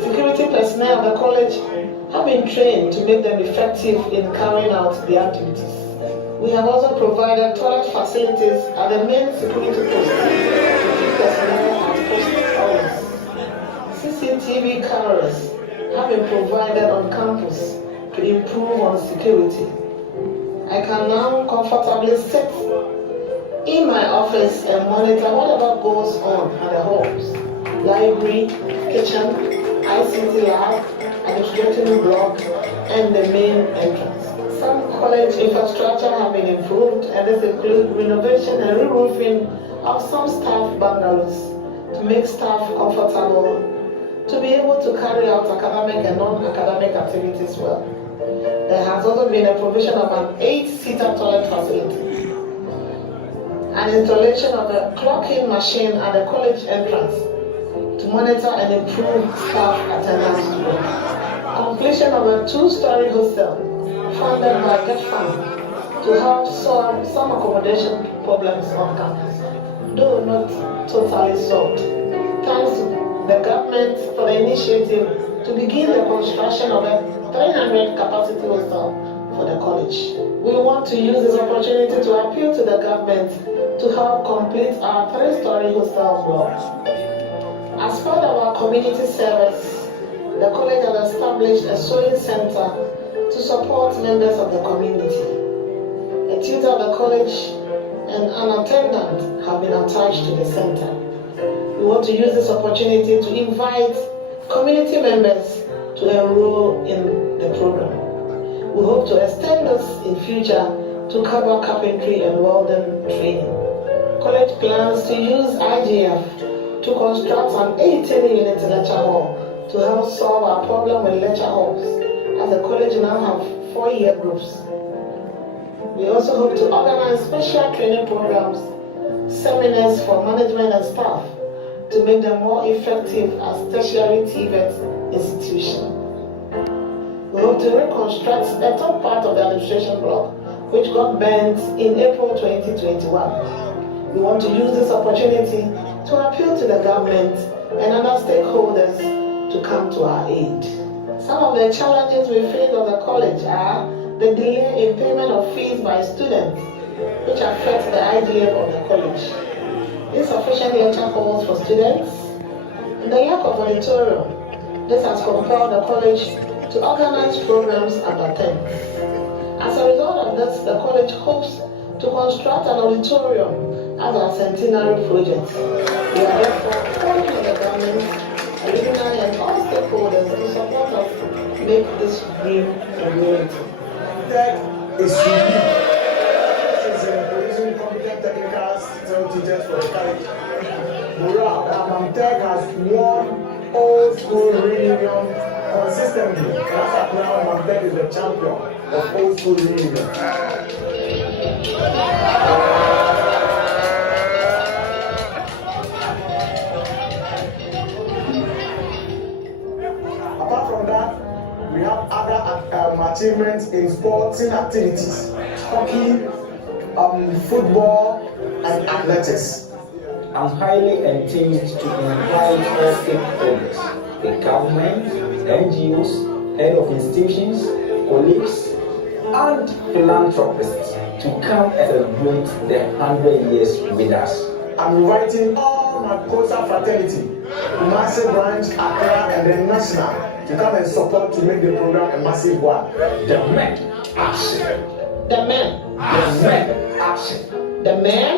Security personnel of the college have been trained to make them effective in carrying out their activities. We have also provided toilet facilities at the main security post to keep personnel at post hours. CCTV cameras have been provided on campus to improve on security. I can now comfortably sit in my office and monitor whatever goes on at the halls, library, kitchen, ICT lab, administrative block, and the main entrance. Some college infrastructure have been improved, and this includes renovation and re-roofing of some staff bungalows to make staff comfortable to be able to carry out academic and non-academic activities well. There has also been a provision of an 8-seater toilet facility, an installation of a clock-in machine at the college entrance to monitor and improve staff attendance rate. Completion of a 2-story hostel funded by Get Fund to help solve some accommodation problems on campus, though not totally solved. Thanks to the government for the initiative to begin the construction of a 300 capacity hostel for the college. We want to use this opportunity to appeal to the government to help complete our 3-story hostel block. As part of our community service, the college has established a sewing center to support members of the community. A tutor of the college and an attendant have been attached to the center. We want to use this opportunity to invite community members to enroll in the program. We hope to extend this in future to cover carpentry and welding training. College plans to use IGF to construct an 18-unit lecture hall to help solve our problem with lecture halls, as the college now have 4-year groups. We also hope to organize special training programs, seminars for management and staff to make them more effective as tertiary TVET institution. We hope to reconstruct the top part of the administration block, which got burnt in April 2021. We want to use this opportunity to appeal to the government and other stakeholders to come to our aid. Some of the challenges we face at the college are the delay in payment of fees by students, which affects the IGF of the college, insufficient lecture halls for students, and the lack of auditorium. This has compelled the college to organize programs and attend. As a result of this, the college hopes to construct an auditorium as our Centenary project. We are therefore calling on the government, alumni, and all stakeholders to support us make this dream a reality. That is unique. This is producing competent technical teachers for the college. Mampong has won old school reunion consistently. That's how now Mampong is the champion of old school reunion. Apart from that, we have other achievements in sporting activities, hockey, football, and athletics. I'm highly enthused to invite all stakeholders, the government, NGOs, head of institutions, colleagues, and philanthropists to come and celebrate the 100 years with us. I'm inviting all my Kosa fraternity, massive branch, Accra, and the national to come and support to make the program a massive one. The men, action. The men. The men, action. The men.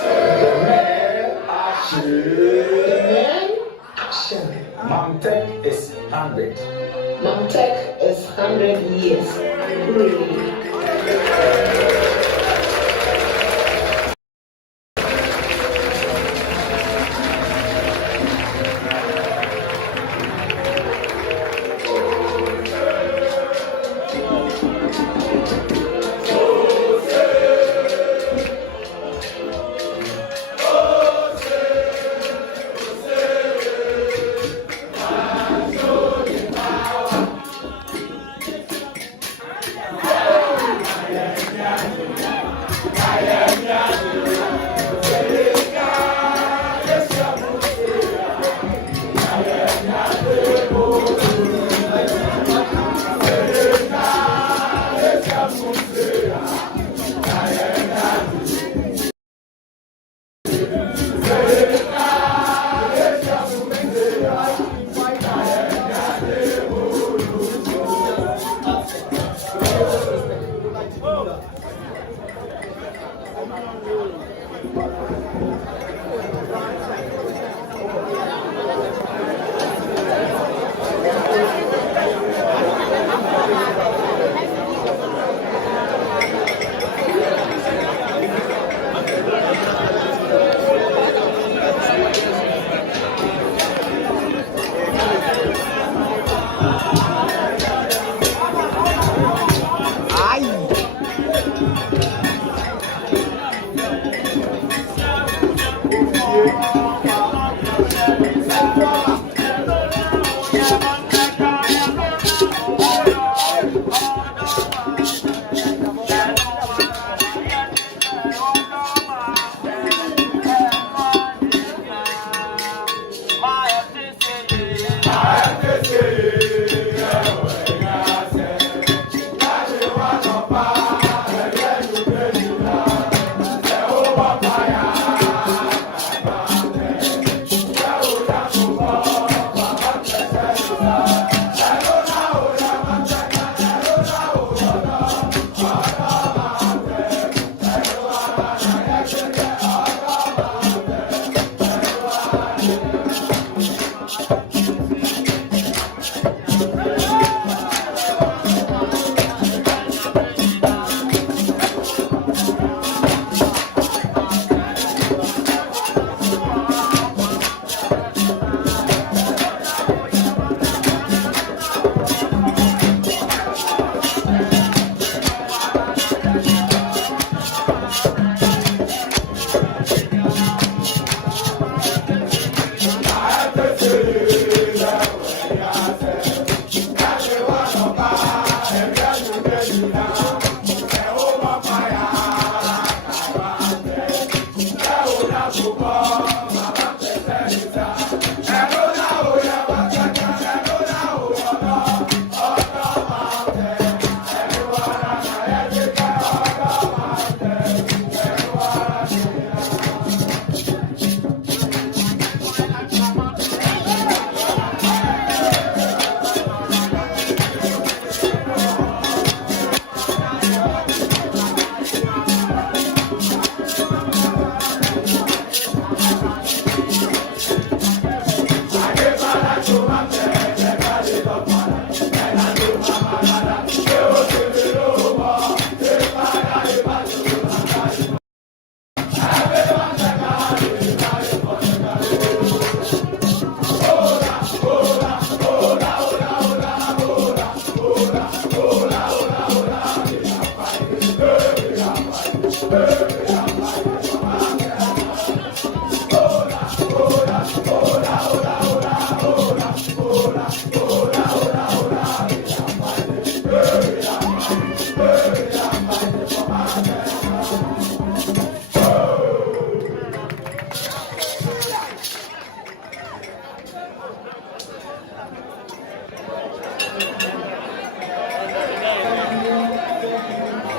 The men, action. The men. Action. Mampong is 100. Mampong is 100 years. Hooray.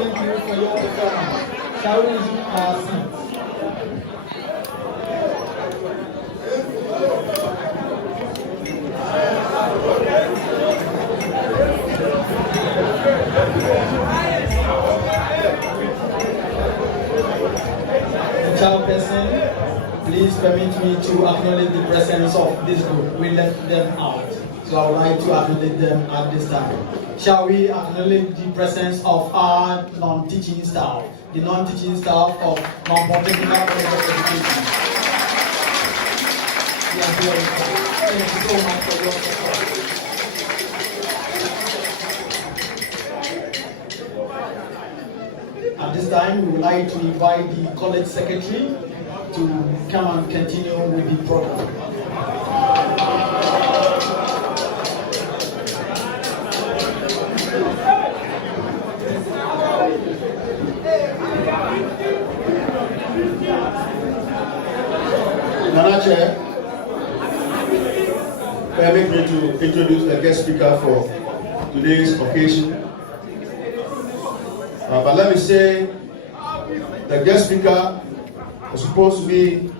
Thank you for your performance. Shall we resume our seats? Chairperson, please permit me to acknowledge the presence of this group. We left them out, so I would like to acknowledge them at this time. Shall we acknowledge the presence of our non-teaching staff, the non-teaching staff of Mampong Technical College of Education? We are very proud. Thank you so much for your support. At this time, we would like to invite the college secretary to come and continue with the program. Madam Chair, permit me to introduce the guest speaker for today's occasion. But let me say, the guest speaker was supposed to be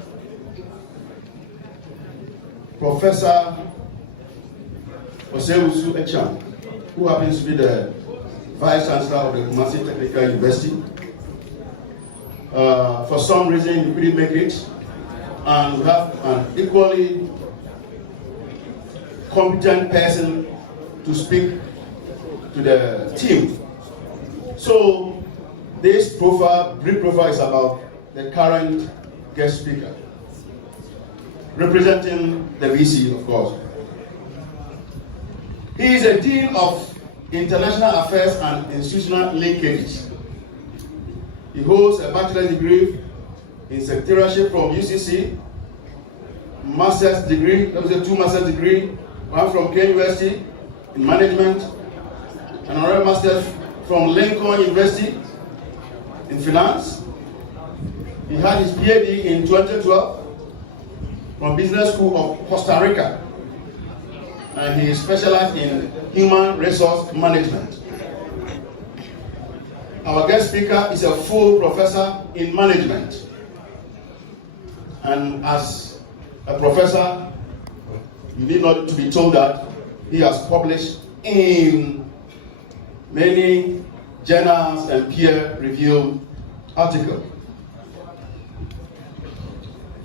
Professor Osewusu Echam, who happens to be the Vice Chancellor of the Kumasi Technical University. For some reason, he couldn't make it, and we have an equally competent person to speak to the team. So this brief profile is about the current guest speaker, representing the VC, of course. He is a Dean of International Affairs and Institutional Linkages. He holds a bachelor's degree in secretariatship from UCC, master's degree, that was a 2 master's degree, one from Kenya University in management, and another master's from Lincoln University in finance. He had his PhD in 2012 from Business School of Costa Rica, and he specialized in human resource management. Our guest speaker is a full professor in management, and as a professor, you need not to be told that he has published in many journals and peer-reviewed articles.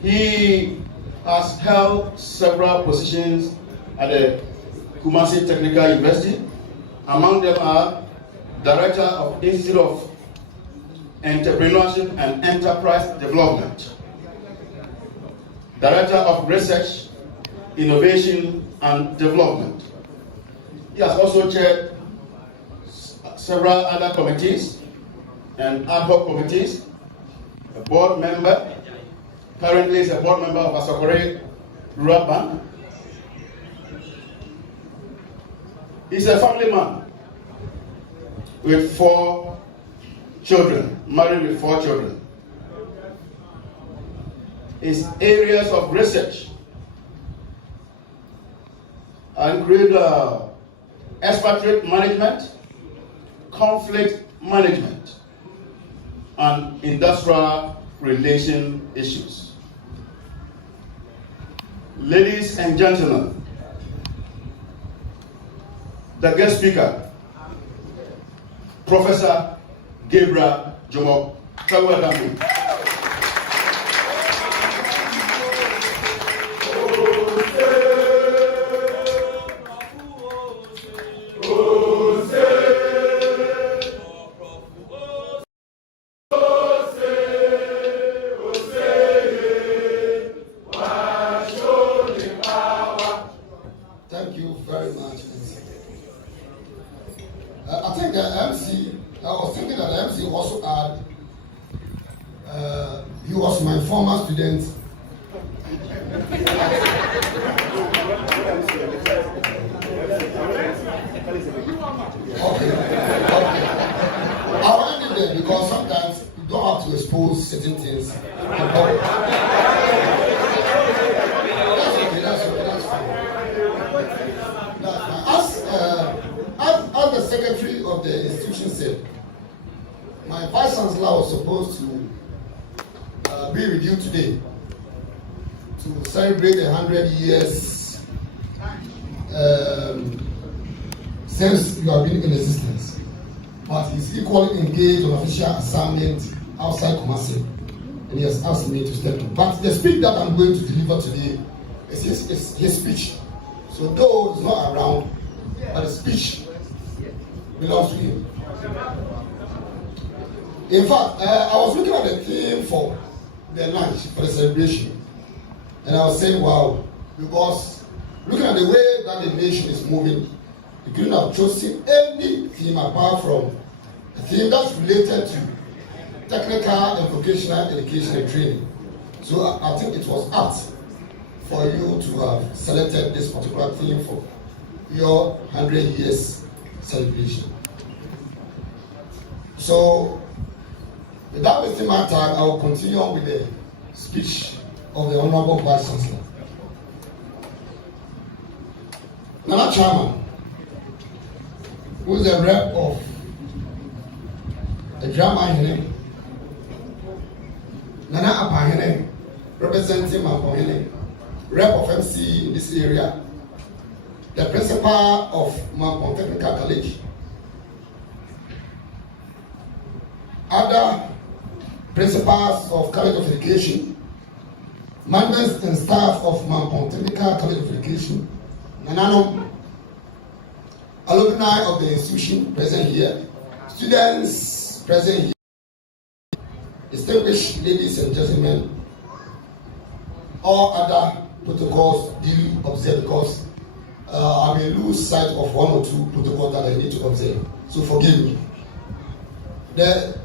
He has held several positions at the Kumasi Technical University. Among them are Director of Institute of Entrepreneurship and Enterprise Development, Director of Research, Innovation and Development. He has also chaired several other committees and ad hoc committees, a board member. Currently is a board member of Asokore Rural Bank. He's a family man with 4 children, married with 4 children. His areas of research include expatriate management, conflict management, and industrial relation issues. Ladies and gentlemen, the guest speaker, Professor Gabriel Jomo. Welcome. Thank you very much. I think the MC, I was thinking that the MC also add, he was my former student. Okay. I'll end it there because sometimes you don't have to expose certain things. That's fine. As the secretary of the institution said, My Vice Chancellor was supposed to be with you today to celebrate 100 years since you have been in existence. But he's equally engaged on official assignment outside Kumasi, and he has asked me to step in. But the speech that I'm going to deliver today is his speech. So though he's not around, but the speech belongs to him. In fact, I was looking at the theme for the lunch, for the celebration, and I was saying, wow, because looking at the way that the nation is moving, you couldn't have chosen any theme apart from a theme that's related to technical and vocational education and training. So I think it was apt for you to have selected this particular theme for your 100 years celebration. So without wasting my time, I will continue on with the speech of the Honorable Vice Chancellor. Nana Chairman, who is the rep of the drama here, Nana Apahene, representing Mampong, rep of MC in this area, the principal of Mampong Technical College, other principals of College of Education, members and staff of Mampong Technical College of Education, Nanano, alumni of the institution present here, students present here, distinguished ladies and gentlemen, all other protocols duly observed, because I may lose sight of one or two protocols that I need to observe. So forgive me. The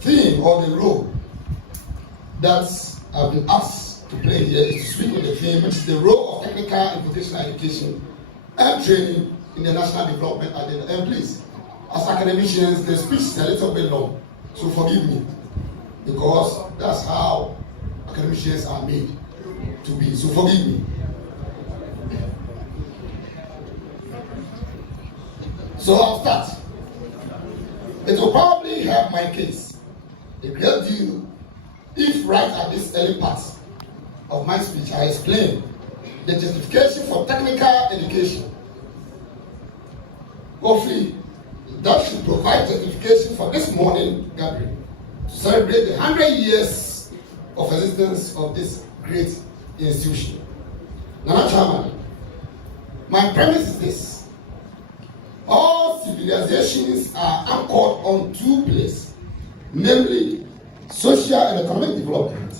theme or the role that I've been asked to play here is to speak on the theme, which is the role of technical and vocational education and training in the national development agenda. And please, as academicians, the speech is a little bit long, so forgive me, because that's how academicians are made to be. So forgive me. So I'll start. It will probably help my case a great deal if right at this early part of my speech I explain the justification for technical education. Hopefully, that should provide justification for this morning gathering to celebrate the 100 years of existence of this great institution. Nana Chairman, my premise is this. All civilizations are anchored on two pillars, namely social and economic development.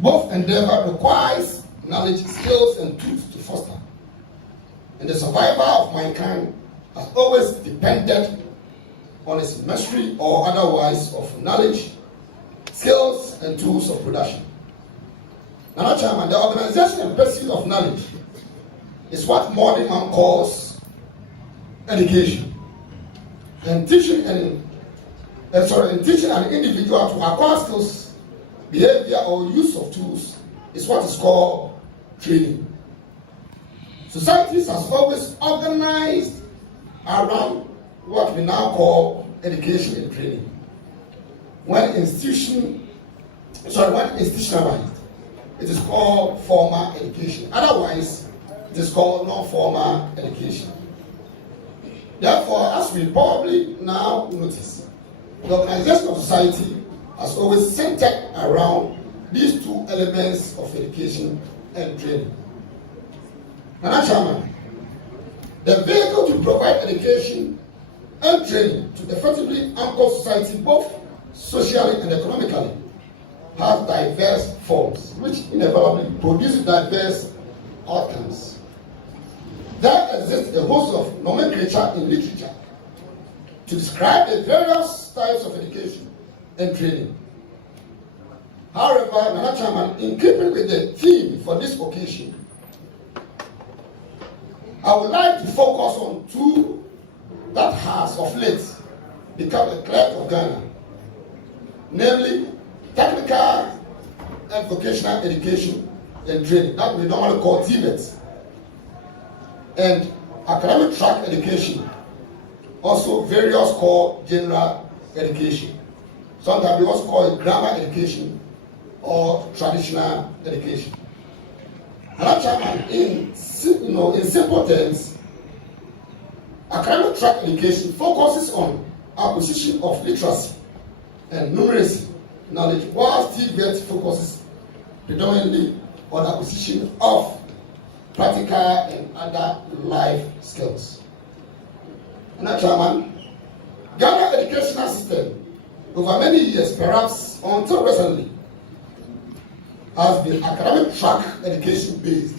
Both endeavor requires knowledge, skills, and tools to foster. And the survival of mankind has always depended on its mastery or otherwise of knowledge, skills, and tools of production. Now, Chairman, the organization and pursuit of knowledge is what modern man calls education. And teaching an individual to acquire skills, behavior, or use of tools is what is called training. Societies has always organized around what we now call education and training. When institutionalized, it is called formal education. Otherwise, it is called non-formal education. Therefore, as we probably now notice, the organization of society has always centered around these two elements of education and training. Nana Chairman, the vehicle to provide education and training to effectively anchor society both socially and economically has diverse forms, which inevitably produce diverse outcomes. There exists a host of nomenclature in literature to describe the various types of education and training. However, Nana Chairman, in keeping with the theme for this occasion, I would like to focus on two that has of late become a clerk of Ghana, namely technical and vocational education and training, that we normally call TVET, and academic track education, also various called general education. Sometimes we also call it grammar education or traditional education. Another chairman, in simple terms, academic track education focuses on acquisition of literacy and numeracy knowledge, while TVET focuses predominantly on acquisition of practical and other life skills. Another chairman, Ghana educational system over many years, perhaps until recently, has been academic track education based.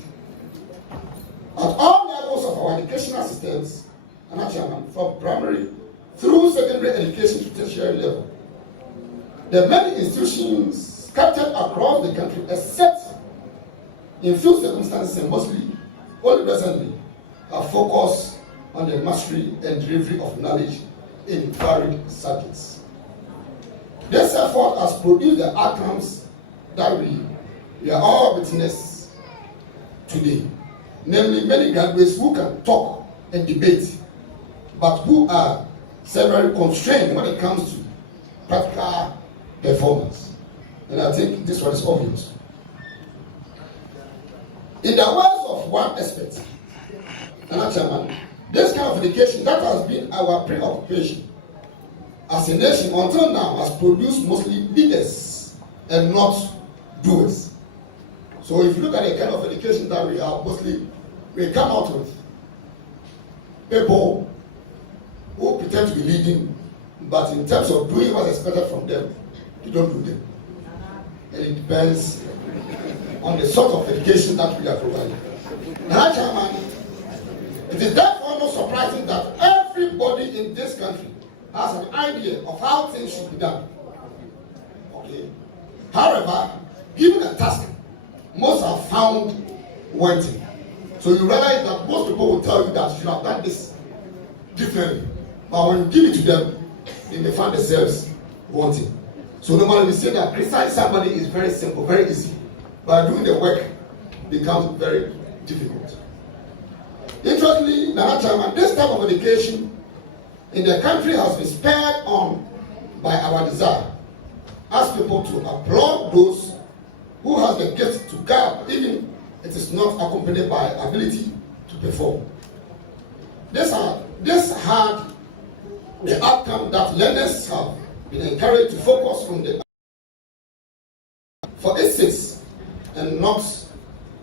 At all levels of our educational systems, Another chairman, from primary through secondary education to tertiary level, there are many institutions scattered across the country, except in few circumstances and mostly only recently, are focused on the mastery and delivery of knowledge in varied subjects. This effort has produced the outcomes that we are all witness today. Namely, many graduates who can talk and debate, but who are severely constrained when it comes to practical performance. And I think this one is obvious. In the words of one expert, another chairman, this kind of education that has been our preoccupation as a nation until now has produced mostly leaders and not doers. So if you look at the kind of education that we have, mostly we come out with people who pretend to be leading, but in terms of doing what's expected from them, they don't do them. And it depends on the sort of education that we are providing. Now, Chairman, it is therefore not surprising that everybody in this country has an idea of how things should be done. Okay. However, given a task, most are found wanting. So you realize that most people will tell you that you should have done this differently. But when you give it to them, they may find themselves wanting. So normally we say that criticizing somebody is very simple, very easy. But doing the work becomes very difficult. Interestingly, Nana Chairman, this type of education in the country has been spurred on by our desire as people to applaud those who has the gift to guide, even if it is not accompanied by ability to perform. This had the outcome that learners have been encouraged to focus on the for its and not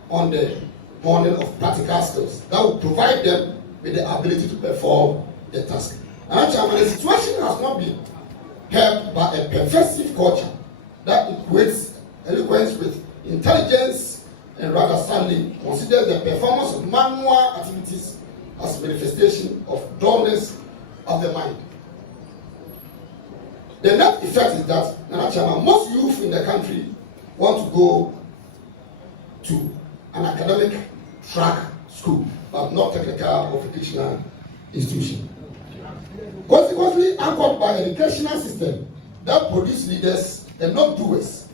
on the morning of practical skills that will provide them with the ability to perform the task. And Chairman, the situation has not been helped by a pervasive culture that equates eloquence with intelligence and rather sadly considers the performance of manual activities as manifestation of dullness of the mind. The net effect is that, Nana Chairman, most youth in the country want to go to an academic track school, but not technical or vocational institution. Consequently, anchored by an educational system that produces leaders and not doers,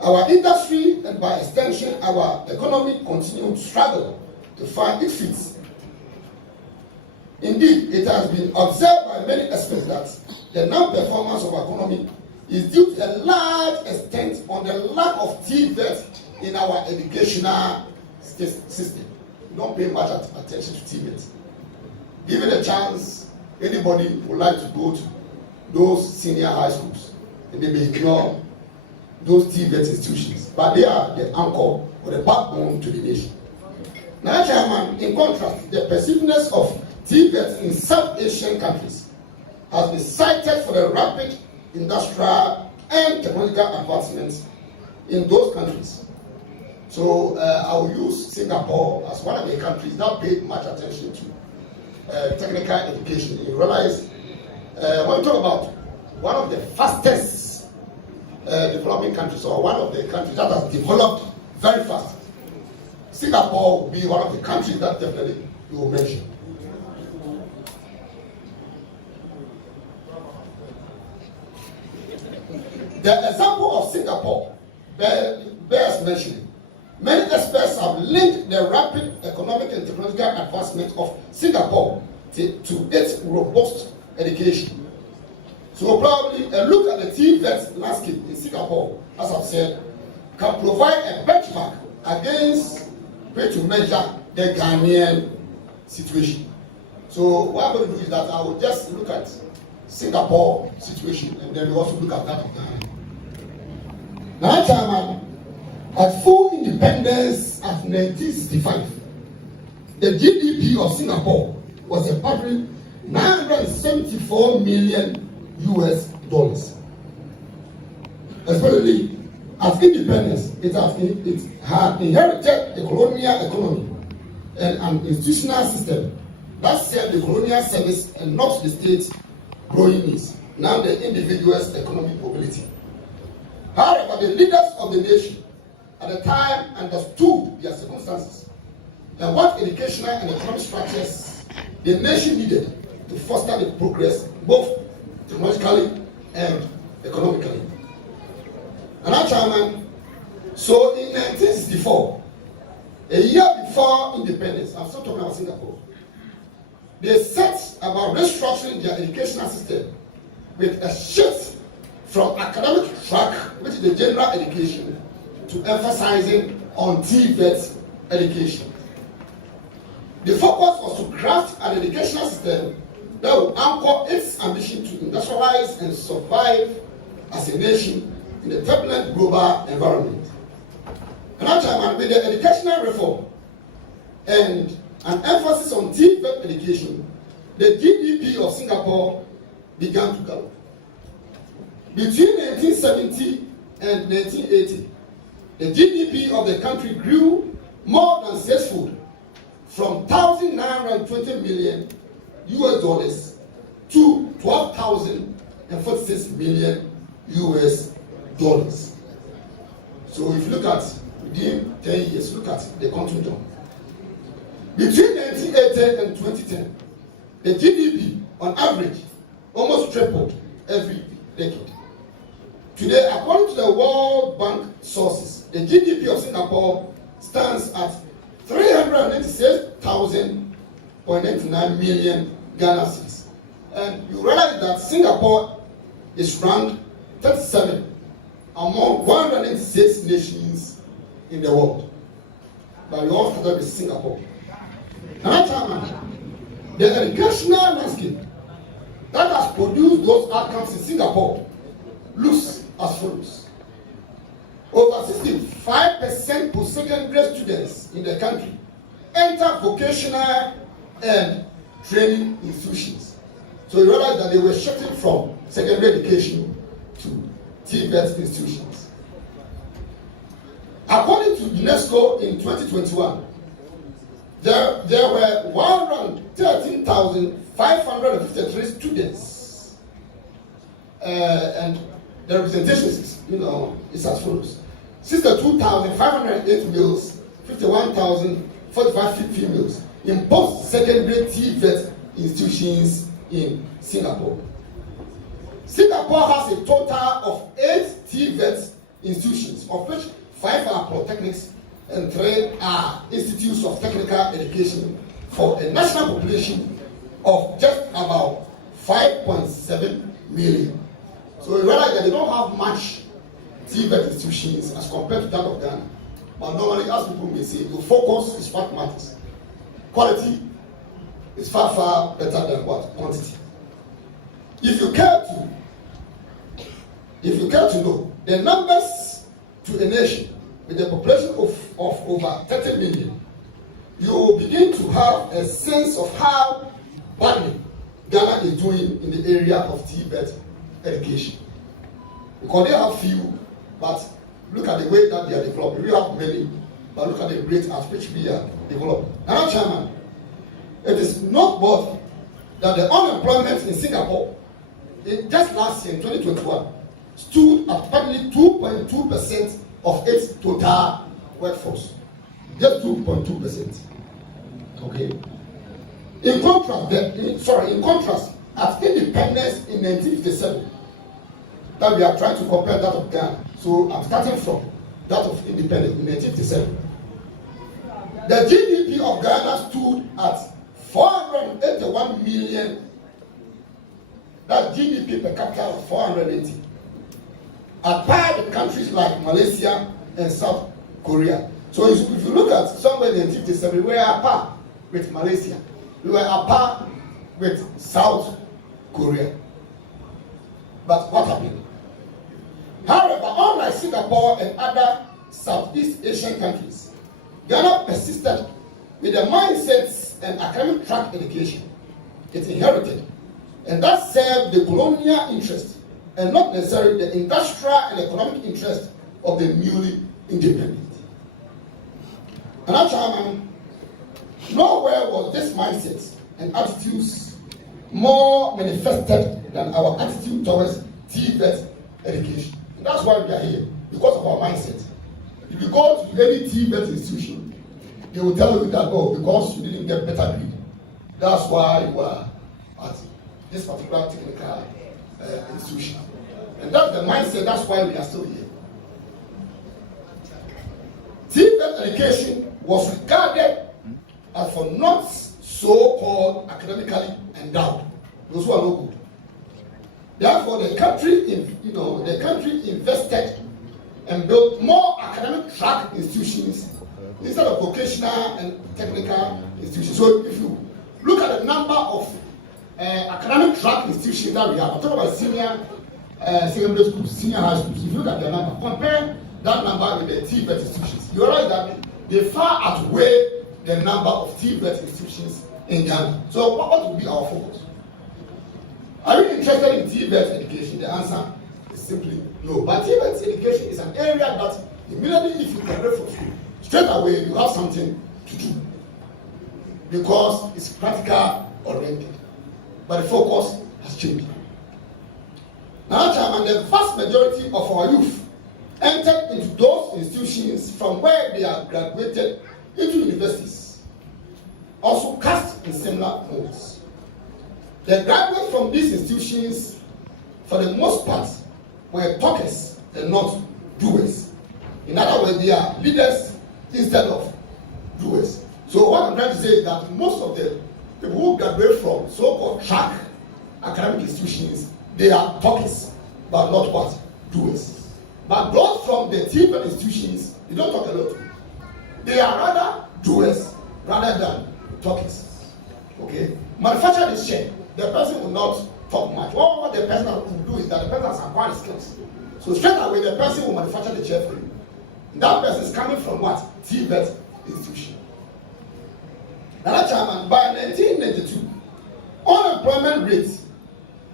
our industry and by extension our economy continue to struggle to find its feet. Indeed, it has been observed by many experts that the non-performance of our economy is due to a large extent on the lack of TVET in our educational system. We don't pay much attention to TVET. Given a chance, anybody would like to go to those senior high schools, and they may ignore those TVET institutions, but they are the anchor or the backbone to the nation. Now, Chairman, in contrast, the pervasiveness of TVET in South Asian countries has been cited for the rapid industrial and technological advancements in those countries. So I will use Singapore as one of the countries that paid much attention to technical education. You realize when we talk about one of the fastest developing countries, or one of the countries that has developed very fast, Singapore will be one of the countries that definitely you will mention. The example of Singapore bears mentioning. Many experts have linked the rapid economic and technological advancement of Singapore to its robust education. So probably a look at the TVET landscape in Singapore, as I've said, can provide a benchmark against where to measure the Ghanaian situation. So what I'm going to do is that I will just look at Singapore situation and then we also look at that of Ghana. Now, Chairman, at full independence of 1965, the GDP of Singapore was a paltry $974 million. Especially as independence, it had inherited a colonial economy and an institutional system that served the colonial service and not the state's growing needs, now the individual's economic mobility. However, the leaders of the nation at the time understood their circumstances and what educational and economic structures the nation needed to foster the progress both technologically and economically. And now, Chairman, so in 1964, a year before independence, I'm still talking about Singapore, they set about restructuring their educational system with a shift from academic track, which is the general education, to emphasizing on TVET education. The focus was to craft an educational system that will anchor its ambition to industrialize and survive as a nation in the turbulent global environment. And now, Chairman, with the educational reform and an emphasis on TVET education, the GDP of Singapore began to grow. Between 1970 and 1980, the GDP of the country grew more than sixfold, from $1,920 million to $12,046 million. So if you look at within 10 years, look at the continuum. Between 1980 and 2010, the GDP on average almost tripled every decade. Today, according to the World Bank sources, the GDP of Singapore stands at 396,000.99 million Ghana cedis. And you realize that Singapore is ranked 37 among 196 nations in the world. But we all started with Singapore. Another time, the educational landscape that has produced those outcomes in Singapore looks as follows. Over 65% post-secondary students in the country enter vocational and training institutions. So you realize that they were shifting from secondary education to TVET institutions. According to UNESCO in 2021, there were 113,553 students, and the representation is, is as follows: 62,508 males, 51,045 females in post-secondary TVET institutions in Singapore. Singapore has a total of 8 TVET institutions, of which 5 are polytechnics and 3 are institutes of technical education, for a national population of just about 5.7 million. So you realize that they don't have much TVET institutions as compared to that of Ghana. But normally, as people may say, the focus is what matters. Quality is far, far better than what? Quantity. If you care to know the numbers to a nation with a population of over 30 million, you will begin to have a sense of how badly Ghana is doing in the area of TVET education. Because they have few, but look at the way that they are developing. We have many, but look at the rate at which we are developing. Now, Chairman, it is not but that the unemployment in Singapore, just last year in 2021, stood at probably 2.2% of its total workforce. Just 2.2%. Okay. In contrast, at independence in 1957, that we are trying to compare that of Ghana. So I'm starting from that of independence in 1957. The GDP of Ghana stood at $481 million That's GDP per capita of 480. At par with countries like Malaysia and South Korea. So if you look at somewhere in 1957, we were at par with Malaysia. We were at par with South Korea. But what happened? However, unlike Singapore and other Southeast Asian countries, Ghana persisted with the mindsets and academic track education it inherited, and that served the colonial interest and not necessarily the industrial and economic interest of the newly independent. And actually, nowhere was this mindset and attitudes more manifested than our attitude towards TVET education. And that's why we are here, because of our mindset. If you go to any TVET institution, they will tell you that, oh, because you didn't get better grade, that's why you are at this particular technical institution. And that's the mindset, that's why we are still here. TVET education was regarded as for not so-called academically endowed. Those who are no good. Therefore, the country invested and built more academic track institutions instead of vocational and technical institutions. So if you look at the number of academic track institutions that we have, I'm talking about senior secondary schools, senior high schools. If you look at the number, compare that number with the TVET institutions, you realize that they far outweigh the number of TVET institutions in Ghana. So what would be our focus? Are you interested in TVET education? The answer is simply no. But TVET education is an area that immediately if you graduate from school, straight away you have something to do. Because it's practical oriented. But the focus has changed. Now, Chairman, the vast majority of our youth entered into those institutions from where they are graduated into universities, also cast in similar modes. The graduates from these institutions, for the most part, were talkers and not doers. In other words, they are leaders instead of doers. So what I'm trying to say is that most of the people who graduate from so-called track academic institutions, they are talkers, but not what? Doers. But those from the TVET institutions, they don't talk a lot. They are rather doers rather than talkers. Okay? Manufacture this chair. The person will not talk much. What the person will do is that the person has acquired skills. So straight away, the person will manufacture the chair for you. That person is coming from what? TVET institution. Now, Chairman, by 1992, unemployment rate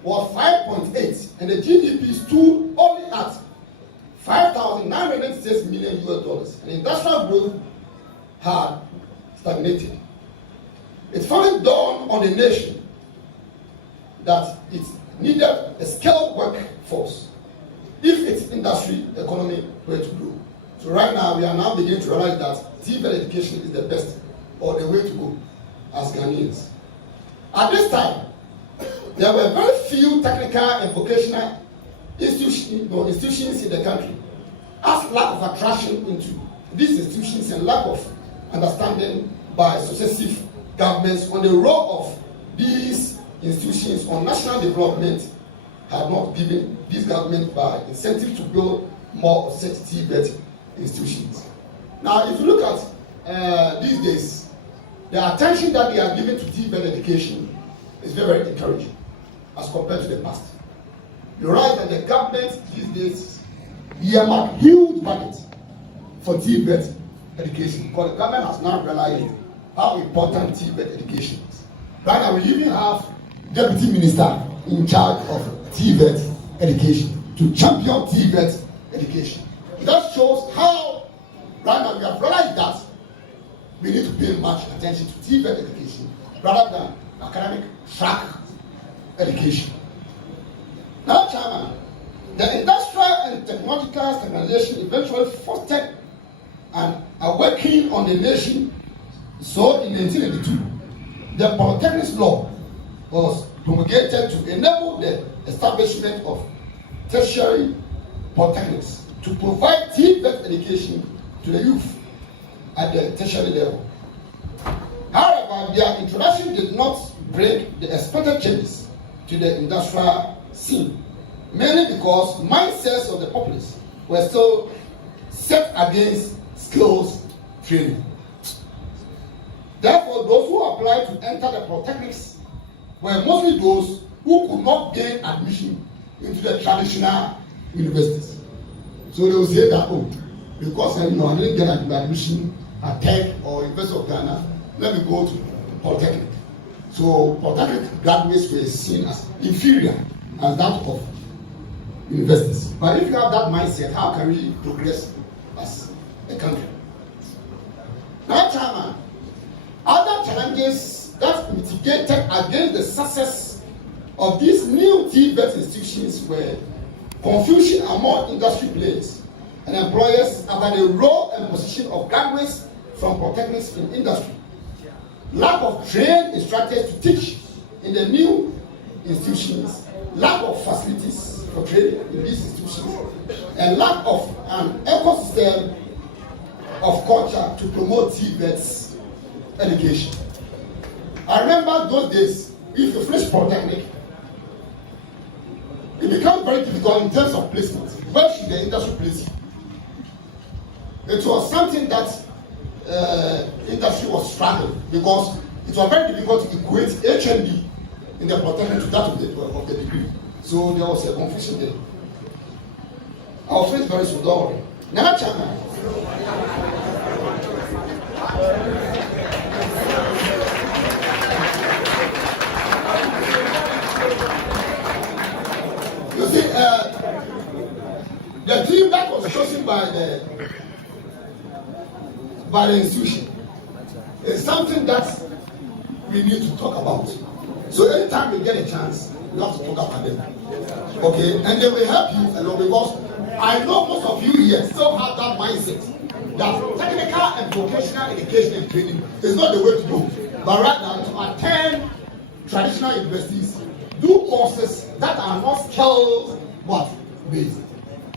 was 5.8 and the GDP stood only at $5,906 million and industrial growth had stagnated. It finally dawned on the nation that it needed a skilled workforce if its industry economy were to grow. So right now, we are now beginning to realize that TVET education is the best or the way to go as Ghanaians. At this time, there were very few technical and vocational institutions in the country, as lack of attraction into these institutions and lack of understanding by successive governments on the role of these institutions on national development had not given this government by incentive to build more of such TVET institutions. Now, if you look at these days, the attention that they are giving to TVET education is very, very encouraging as compared to the past. You're right that the government these days earmark huge budgets for TVET education because the government has now realized how important TVET education is. Right now, we even have deputy minister in charge of TVET education to champion TVET education. That shows how right now we have realized that we need to pay much attention to TVET education rather than academic track education. Now, Chairman, the industrial and technological stabilization eventually fostered an awakening on the nation. So, in 1982, the Polytechnics Law was promulgated to enable the establishment of tertiary polytechnics to provide TVET education to the youth at the tertiary level. However, their introduction did not bring the expected changes to to the industrial scene, mainly because mindsets of the populace were still set against skills training. Therefore, those who applied to enter the polytechnics were mostly those who could not gain admission into the traditional universities. So they will say that, oh, because I didn't get admission at Tech or University of Ghana, let me go to Polytechnic. So Polytechnic graduates were seen as inferior as that of universities. But if you have that mindset, how can we progress as a country? Now, Chairman, other challenges that mitigated against the success of these new TVET institutions were confusion among industry players and employers about the role and position of graduates from polytechnics in industry, lack of trained instructors to teach in the new institutions, lack of facilities for training in these institutions, and lack of an ecosystem of culture to promote TVET's education. I remember those days, if you finish polytechnic, it becomes very difficult in terms of placement. Where should the industry place you? It was something that industry was struggling because it was very difficult to equate HND in the polytechnic to that of the degree. So there was a confusion there. I'll finish very soon, don't worry. Now, Chairman. You see, the team that was chosen by the institution is something that we need to talk about. So anytime we get a chance, we have to talk about them. Okay, and they will help you a lot because I know most of you here still have that mindset that technical and vocational education and training is not the way to go, but rather to attend traditional universities, do courses that are not skills but based.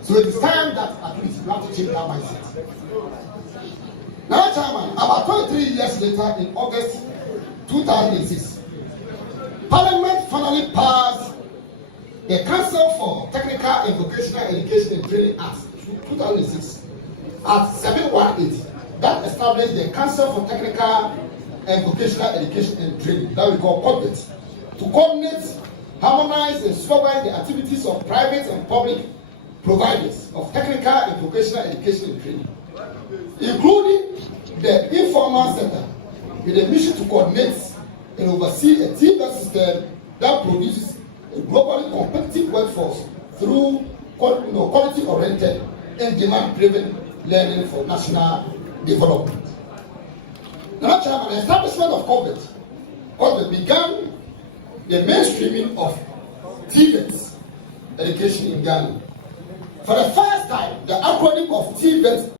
So it is time that at least you have to change that mindset. Now, Chairman, about 23 years later, in August 2006, Parliament finally passed the Council for Technical and Vocational Education and Training Act 2006 at 718 that established the Council for Technical and Vocational Education and Training, that we call COVET, to coordinate, harmonize, and supervise the activities of private and public providers of technical and vocational education and training, including the informal sector, with a mission to coordinate and oversee a TVET system that produces a globally competitive workforce through quality-oriented and demand-driven learning for national development. Now, Chairman, the establishment of COVET began the mainstreaming of TVET education in Ghana. For the first time, the acronym of TVET